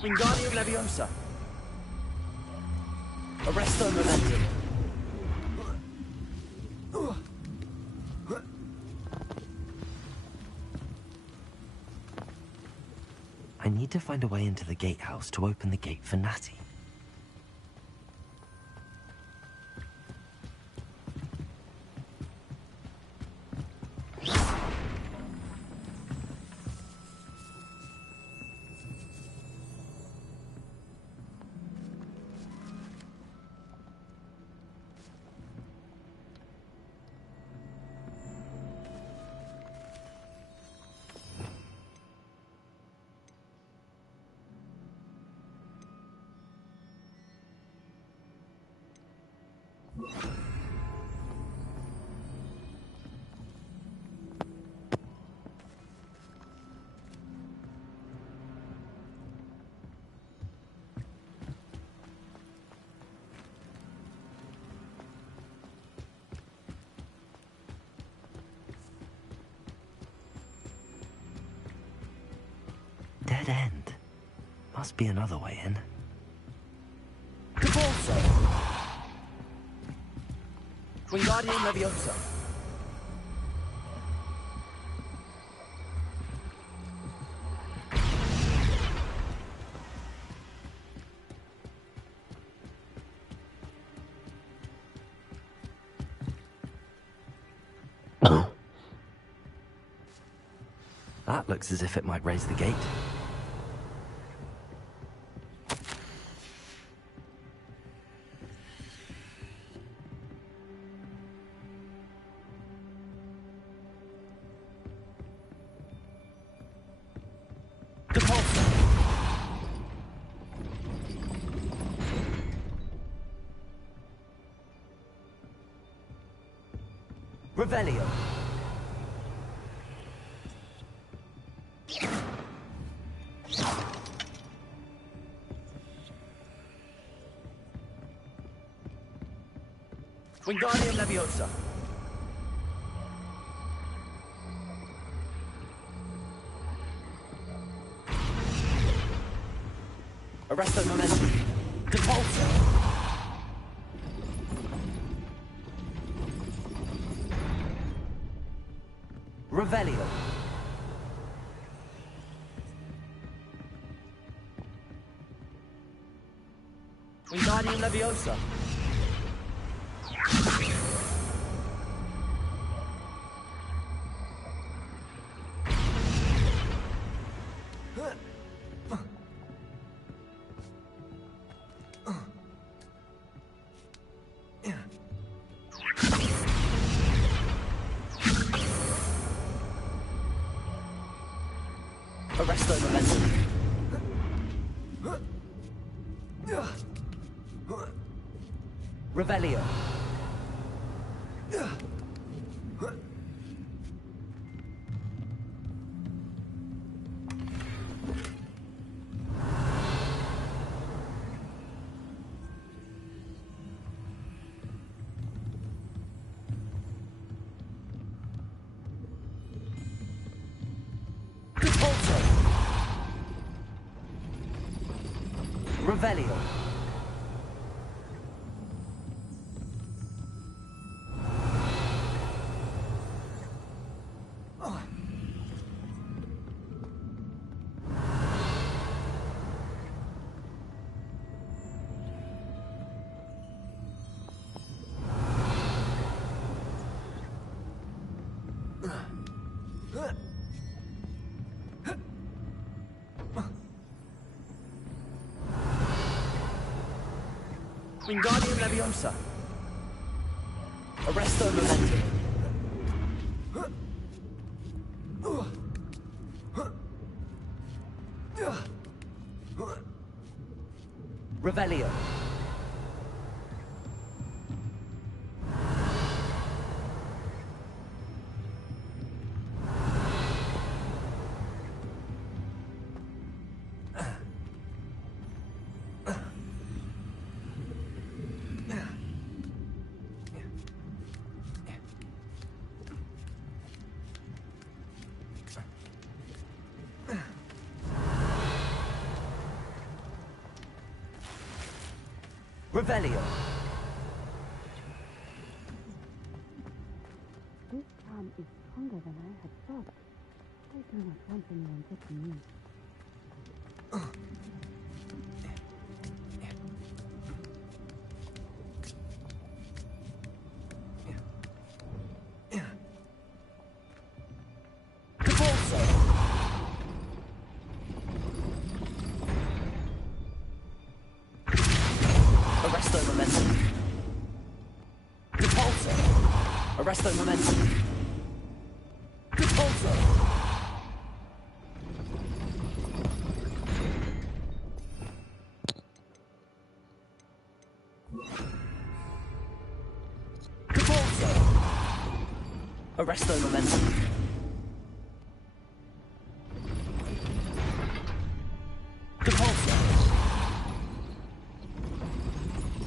Wingardium Leviosa. Arresto Momentum. I need to find a way into the gatehouse to open the gate for Natty. Dead end. Must be another way in. Depulso. Wingardium Leviosa. That looks as if it might raise the gate. Revelio. Wingardium Leviosa. Arresto Momentum. Depulso. Revelio. Wingardium Leviosa. Arresto momentum. Revelio. Revelio. Wingardium Leviosa. Arresto momentum. Revelio. Revelio. This charm is stronger than I had thought. I do not want anyone getting me. Arresto momentum. Repulsor. Arresto momentum. Repulsor. Repulsor. Arresto momentum. Repulsor.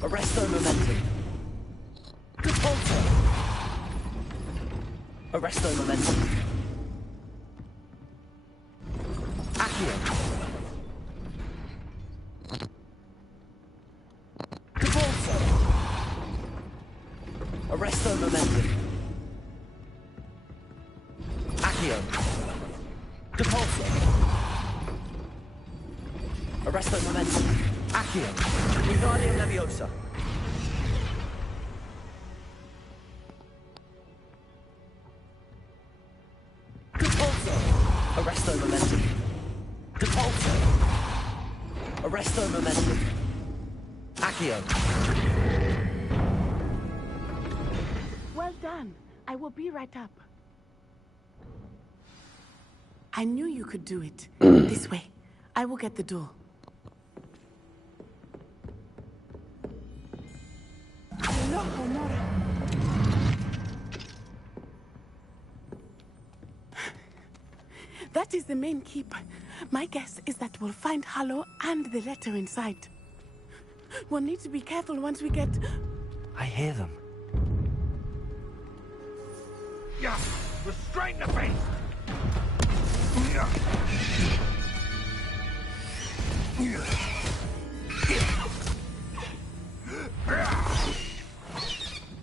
Arresto momentum. Repulsor. Arresto momentum. Accio. Repulsor. Arresto momentum. Accio. Repulsor. Arresto momentum. Accio. Wingardium Leviosa. Repulsor. Arresto momentum. Repulsor. Arresto momentum. Accio. Well done. I will be right up. I knew you could do it. This way. I will get the door. That is the main keep. My guess is that we'll find Hallow and the letter inside. We'll need to be careful once we get... I hear them. Yeah, restrain the beast! Yeah.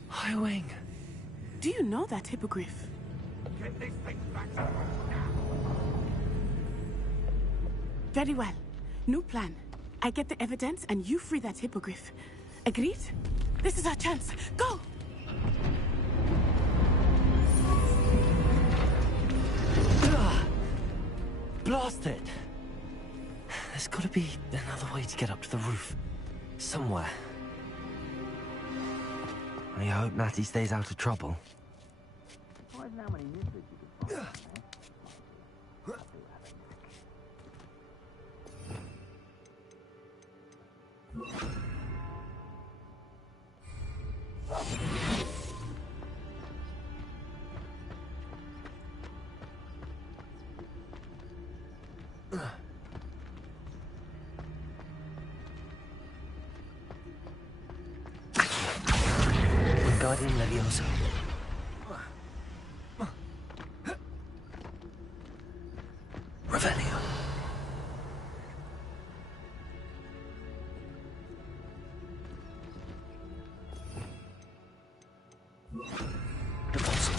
Highwing. Do you know that hippogriff? Get this thing back to now. Very well. New plan. I get the evidence and you free that hippogriff. Agreed? This is our chance. Go! Blasted! There's got to be another way to get up to the roof. Somewhere. I hope Natty stays out of trouble. Guardian Leviosa. Revelio. Deposit.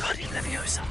Guardian Leviosa.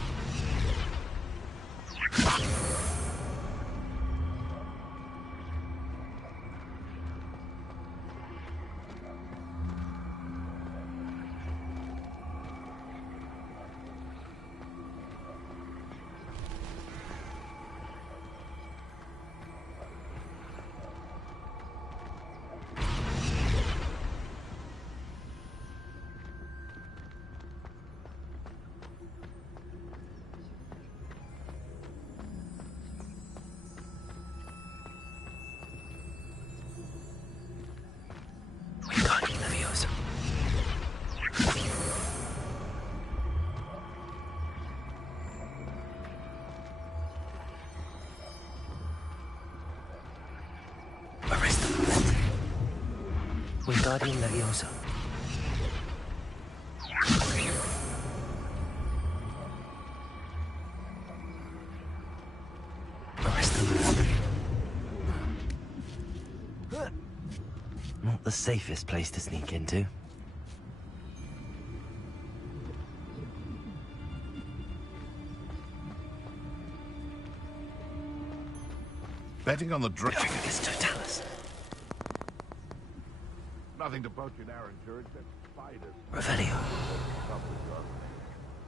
Guardian Leviosa. Arrest them. Not the safest place to sneak into. Betting on the dragon. Totalis. Nothing to poach in Arranger except spiders. Revelio.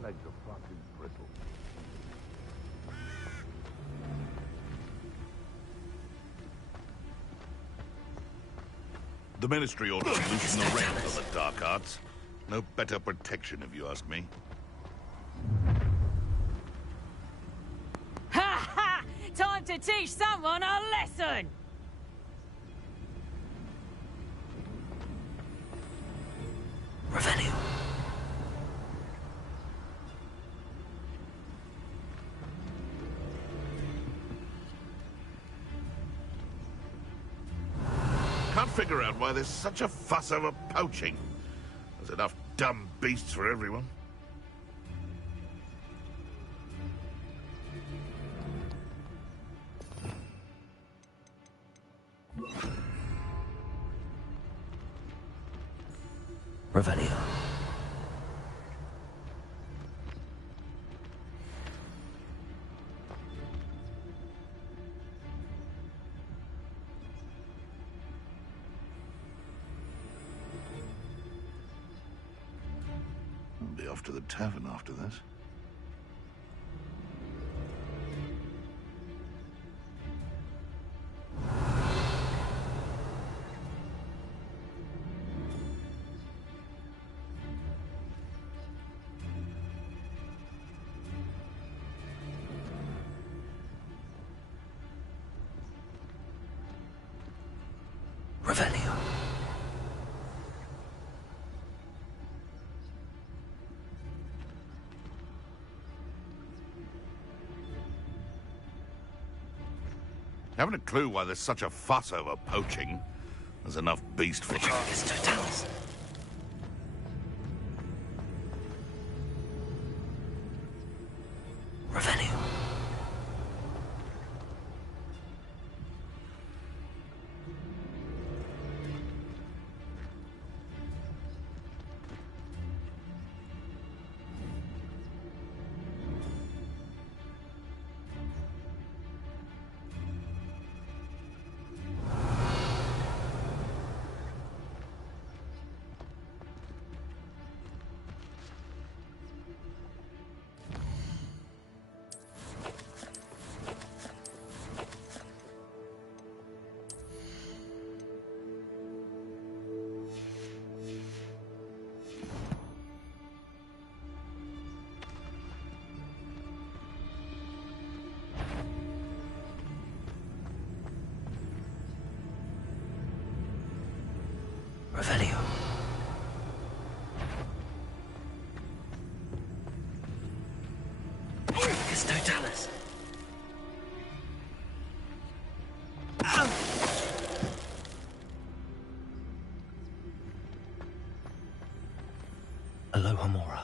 Legs are fucking brittle. The Ministry ought to loosen the reins on the dark arts. No better protection, if you ask me. Ha ha! Time to teach someone a lesson! Revelio. Can't figure out why there's such a fuss over poaching. There's enough dumb beasts for everyone. Revelio. I'll be off to the tavern after this. Revelio. Haven't a clue why there's such a fuss over poaching. There's enough beast for Totalis. Revelio. Revelio. It's totalis. Aloha Mora.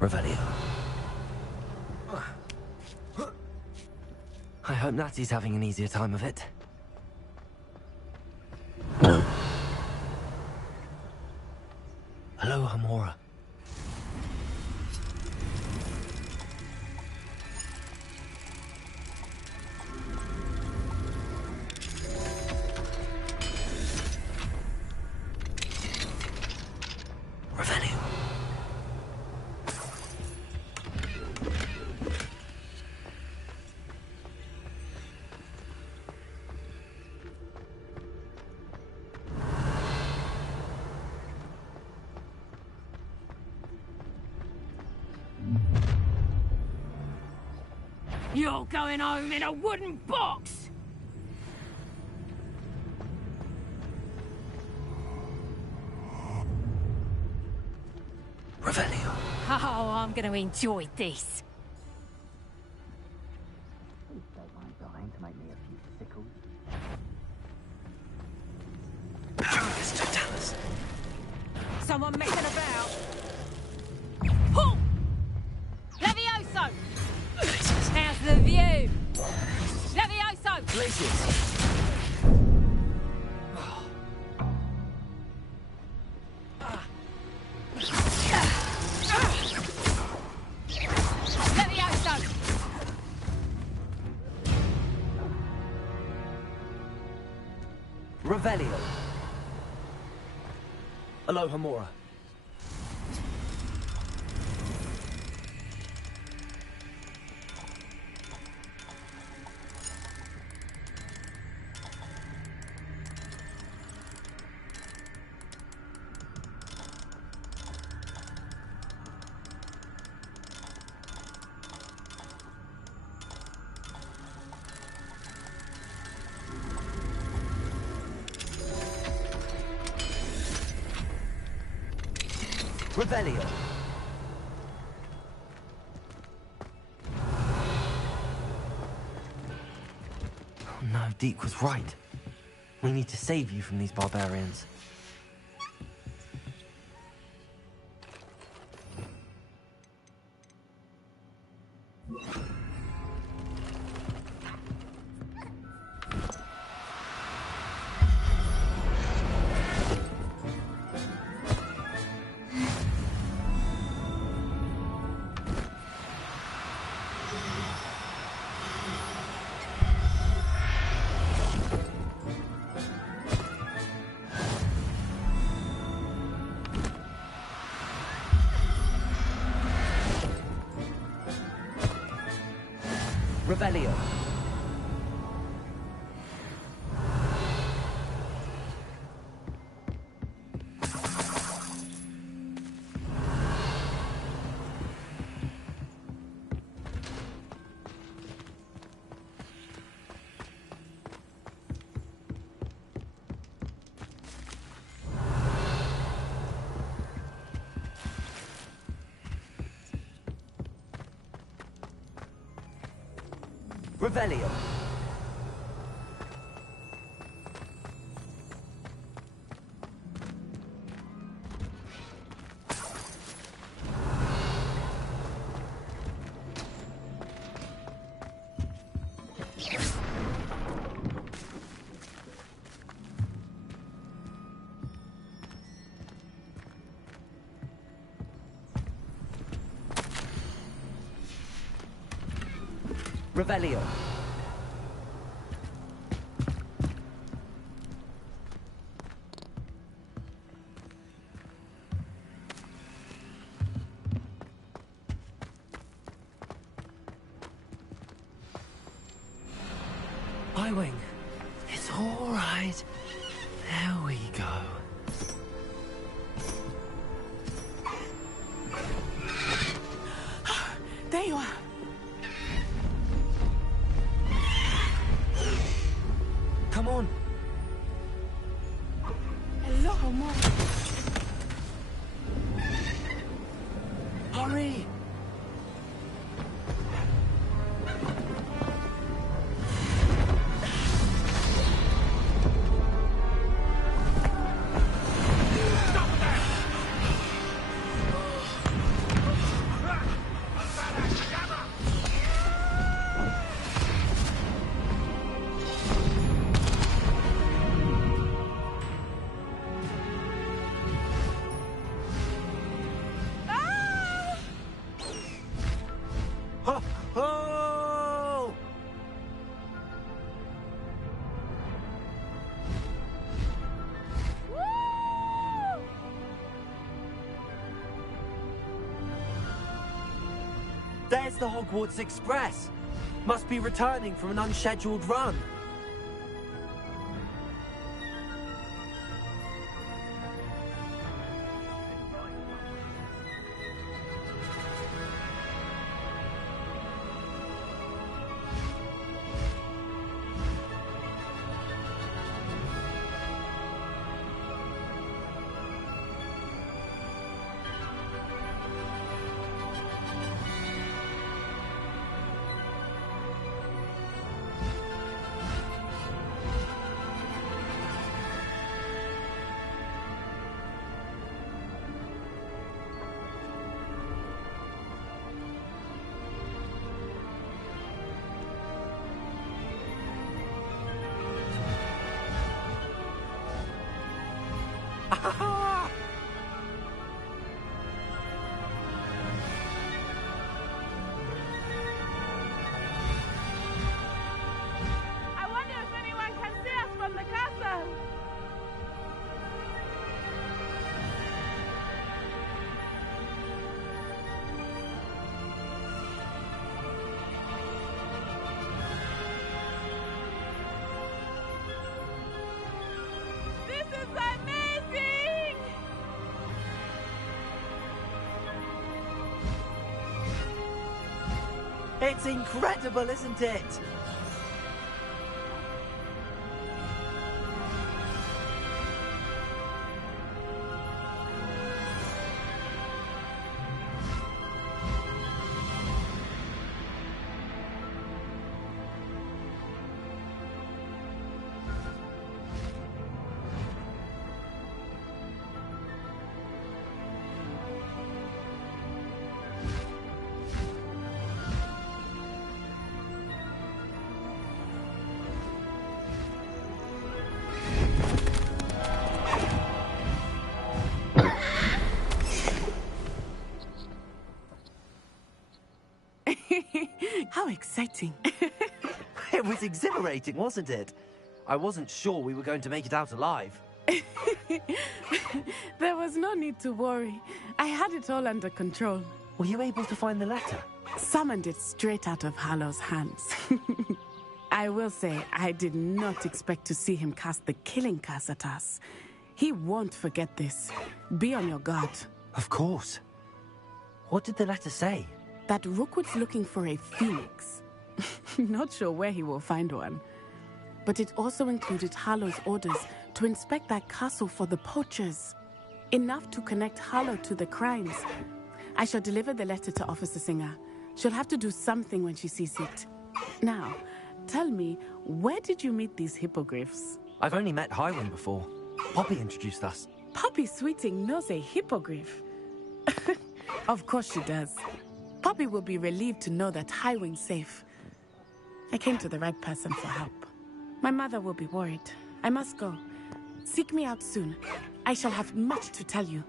Revelio. I hope Natty's having an easier time of it. Aloha Mora. Revelio. You're going home in a wooden box! Revelio. Oh, I'm going to enjoy this. Please don't mind dying to make me a few sickles. It's totalis. Someone messing about? Halt! Levioso! How's the view? Levioso! Glaciers. Levioso! Revelio. Aloha Mora. Revelio. Oh no, Deke was right. We need to save you from these barbarians. Revelio. Revelio. Revelio. Highwing. It's all right. There we go. There you are. Come on. Hello, Mom. Hurry! There's the Hogwarts Express. Must be returning from an unscheduled run. I wonder if anyone can see us from the castle. This is amazing! It's incredible, isn't it? How exciting. It was exhilarating, wasn't it? I wasn't sure we were going to make it out alive. There was no need to worry. I had it all under control. Were you able to find the letter? Summoned it straight out of Hallow's hands. I will say, I did not expect to see him cast the killing curse at us. He won't forget this. Be on your guard. Of course. What did the letter say? That Rookwood's looking for a phoenix. Not sure where he will find one. But it also included Hallow's orders to inspect that castle for the poachers. Enough to connect Hallow to the crimes. I shall deliver the letter to Officer Singer. She'll have to do something when she sees it. Now, tell me, where did you meet these hippogriffs? I've only met Highwing before. Poppy introduced us. Poppy Sweeting knows a hippogriff. Of course she does. Poppy will be relieved to know that Highwing's safe. I came to the right person for help. My mother will be worried. I must go. Seek me out soon. I shall have much to tell you.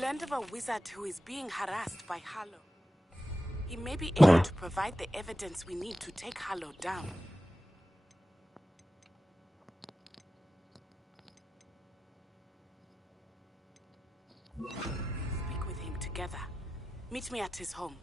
learned of a wizard who is being harassed by Harlow. He may be able to provide the evidence we need to take Harlow down. Speak with him together. Meet me at his home.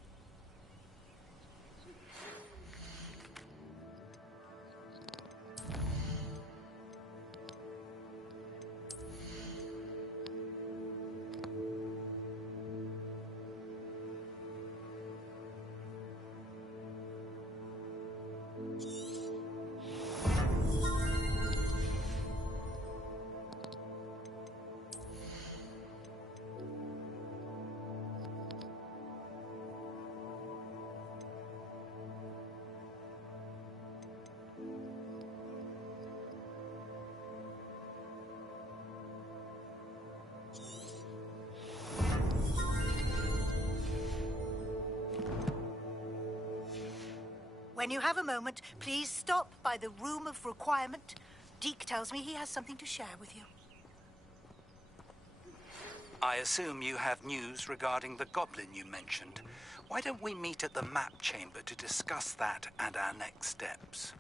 When you have a moment, please stop by the Room of Requirement. Deke tells me he has something to share with you. I assume you have news regarding the goblin you mentioned. Why don't we meet at the map chamber to discuss that and our next steps?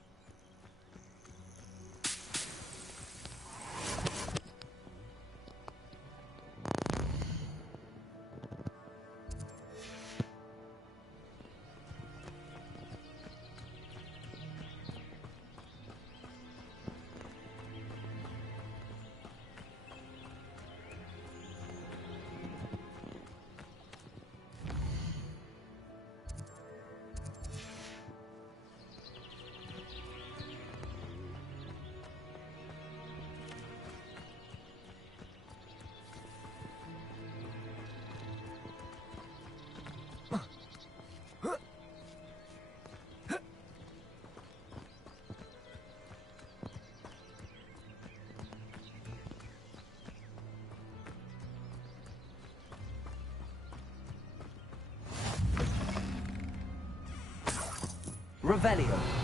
Revelio.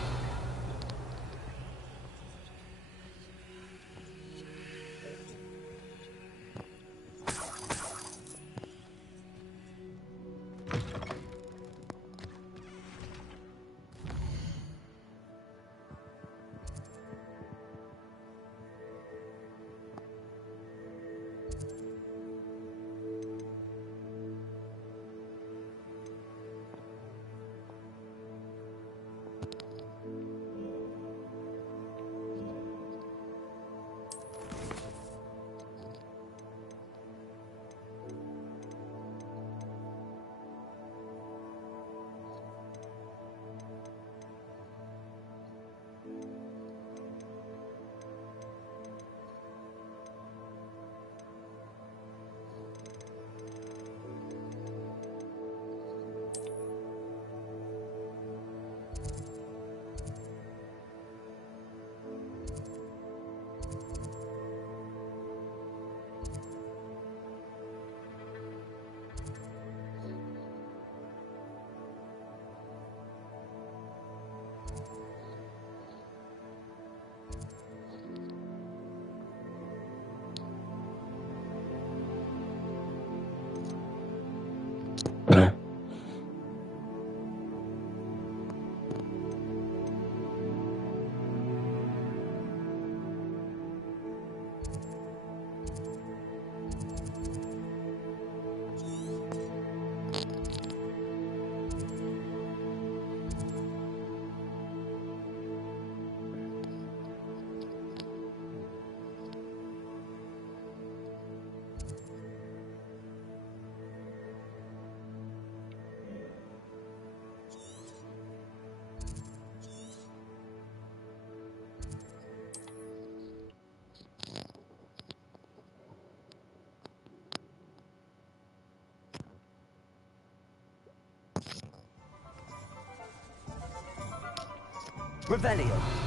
Revelio.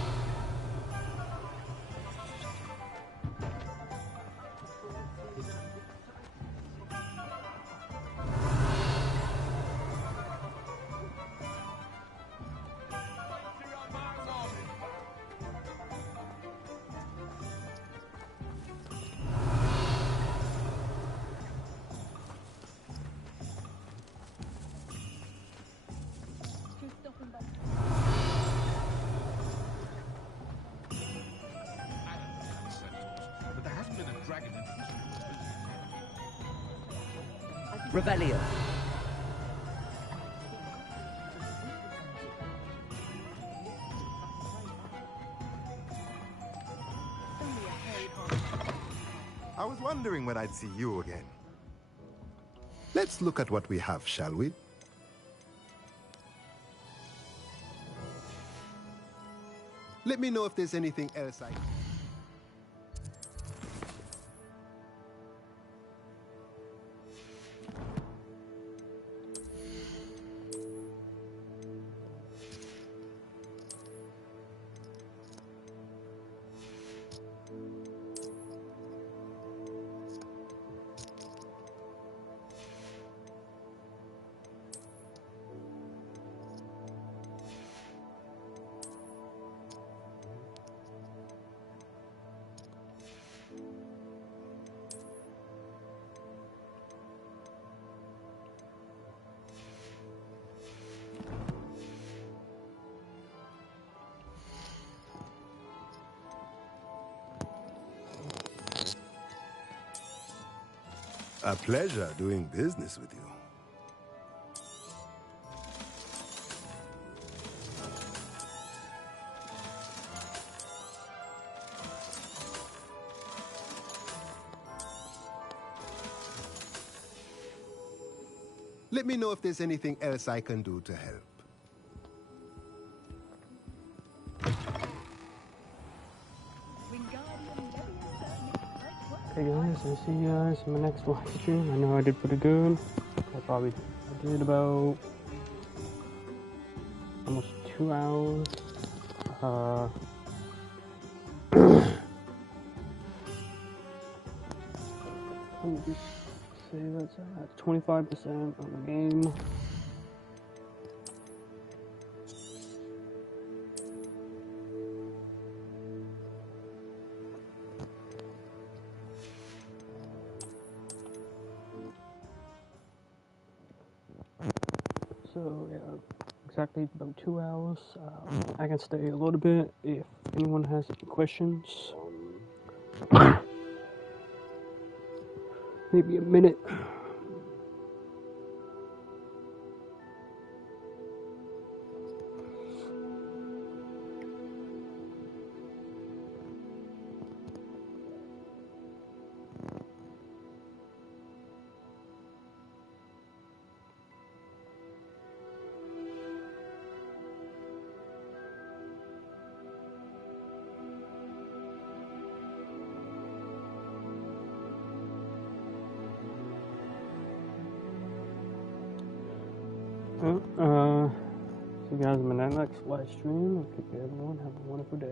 Revelio. I was wondering when I'd see you again. Let's look at what we have, shall we? Let me know if there's anything else I... A pleasure doing business with you. Let me know if there's anything else I can do to help. Okay guys, I'll see you guys in my next live stream. I know I did pretty good. I did about almost 2 hours. Let me just say that's at 25% on the game. So yeah, exactly about 2 hours. I can stay a little bit if anyone has any questions. Maybe a minute. See you guys in my next live stream. Okay, everyone, have a wonderful day.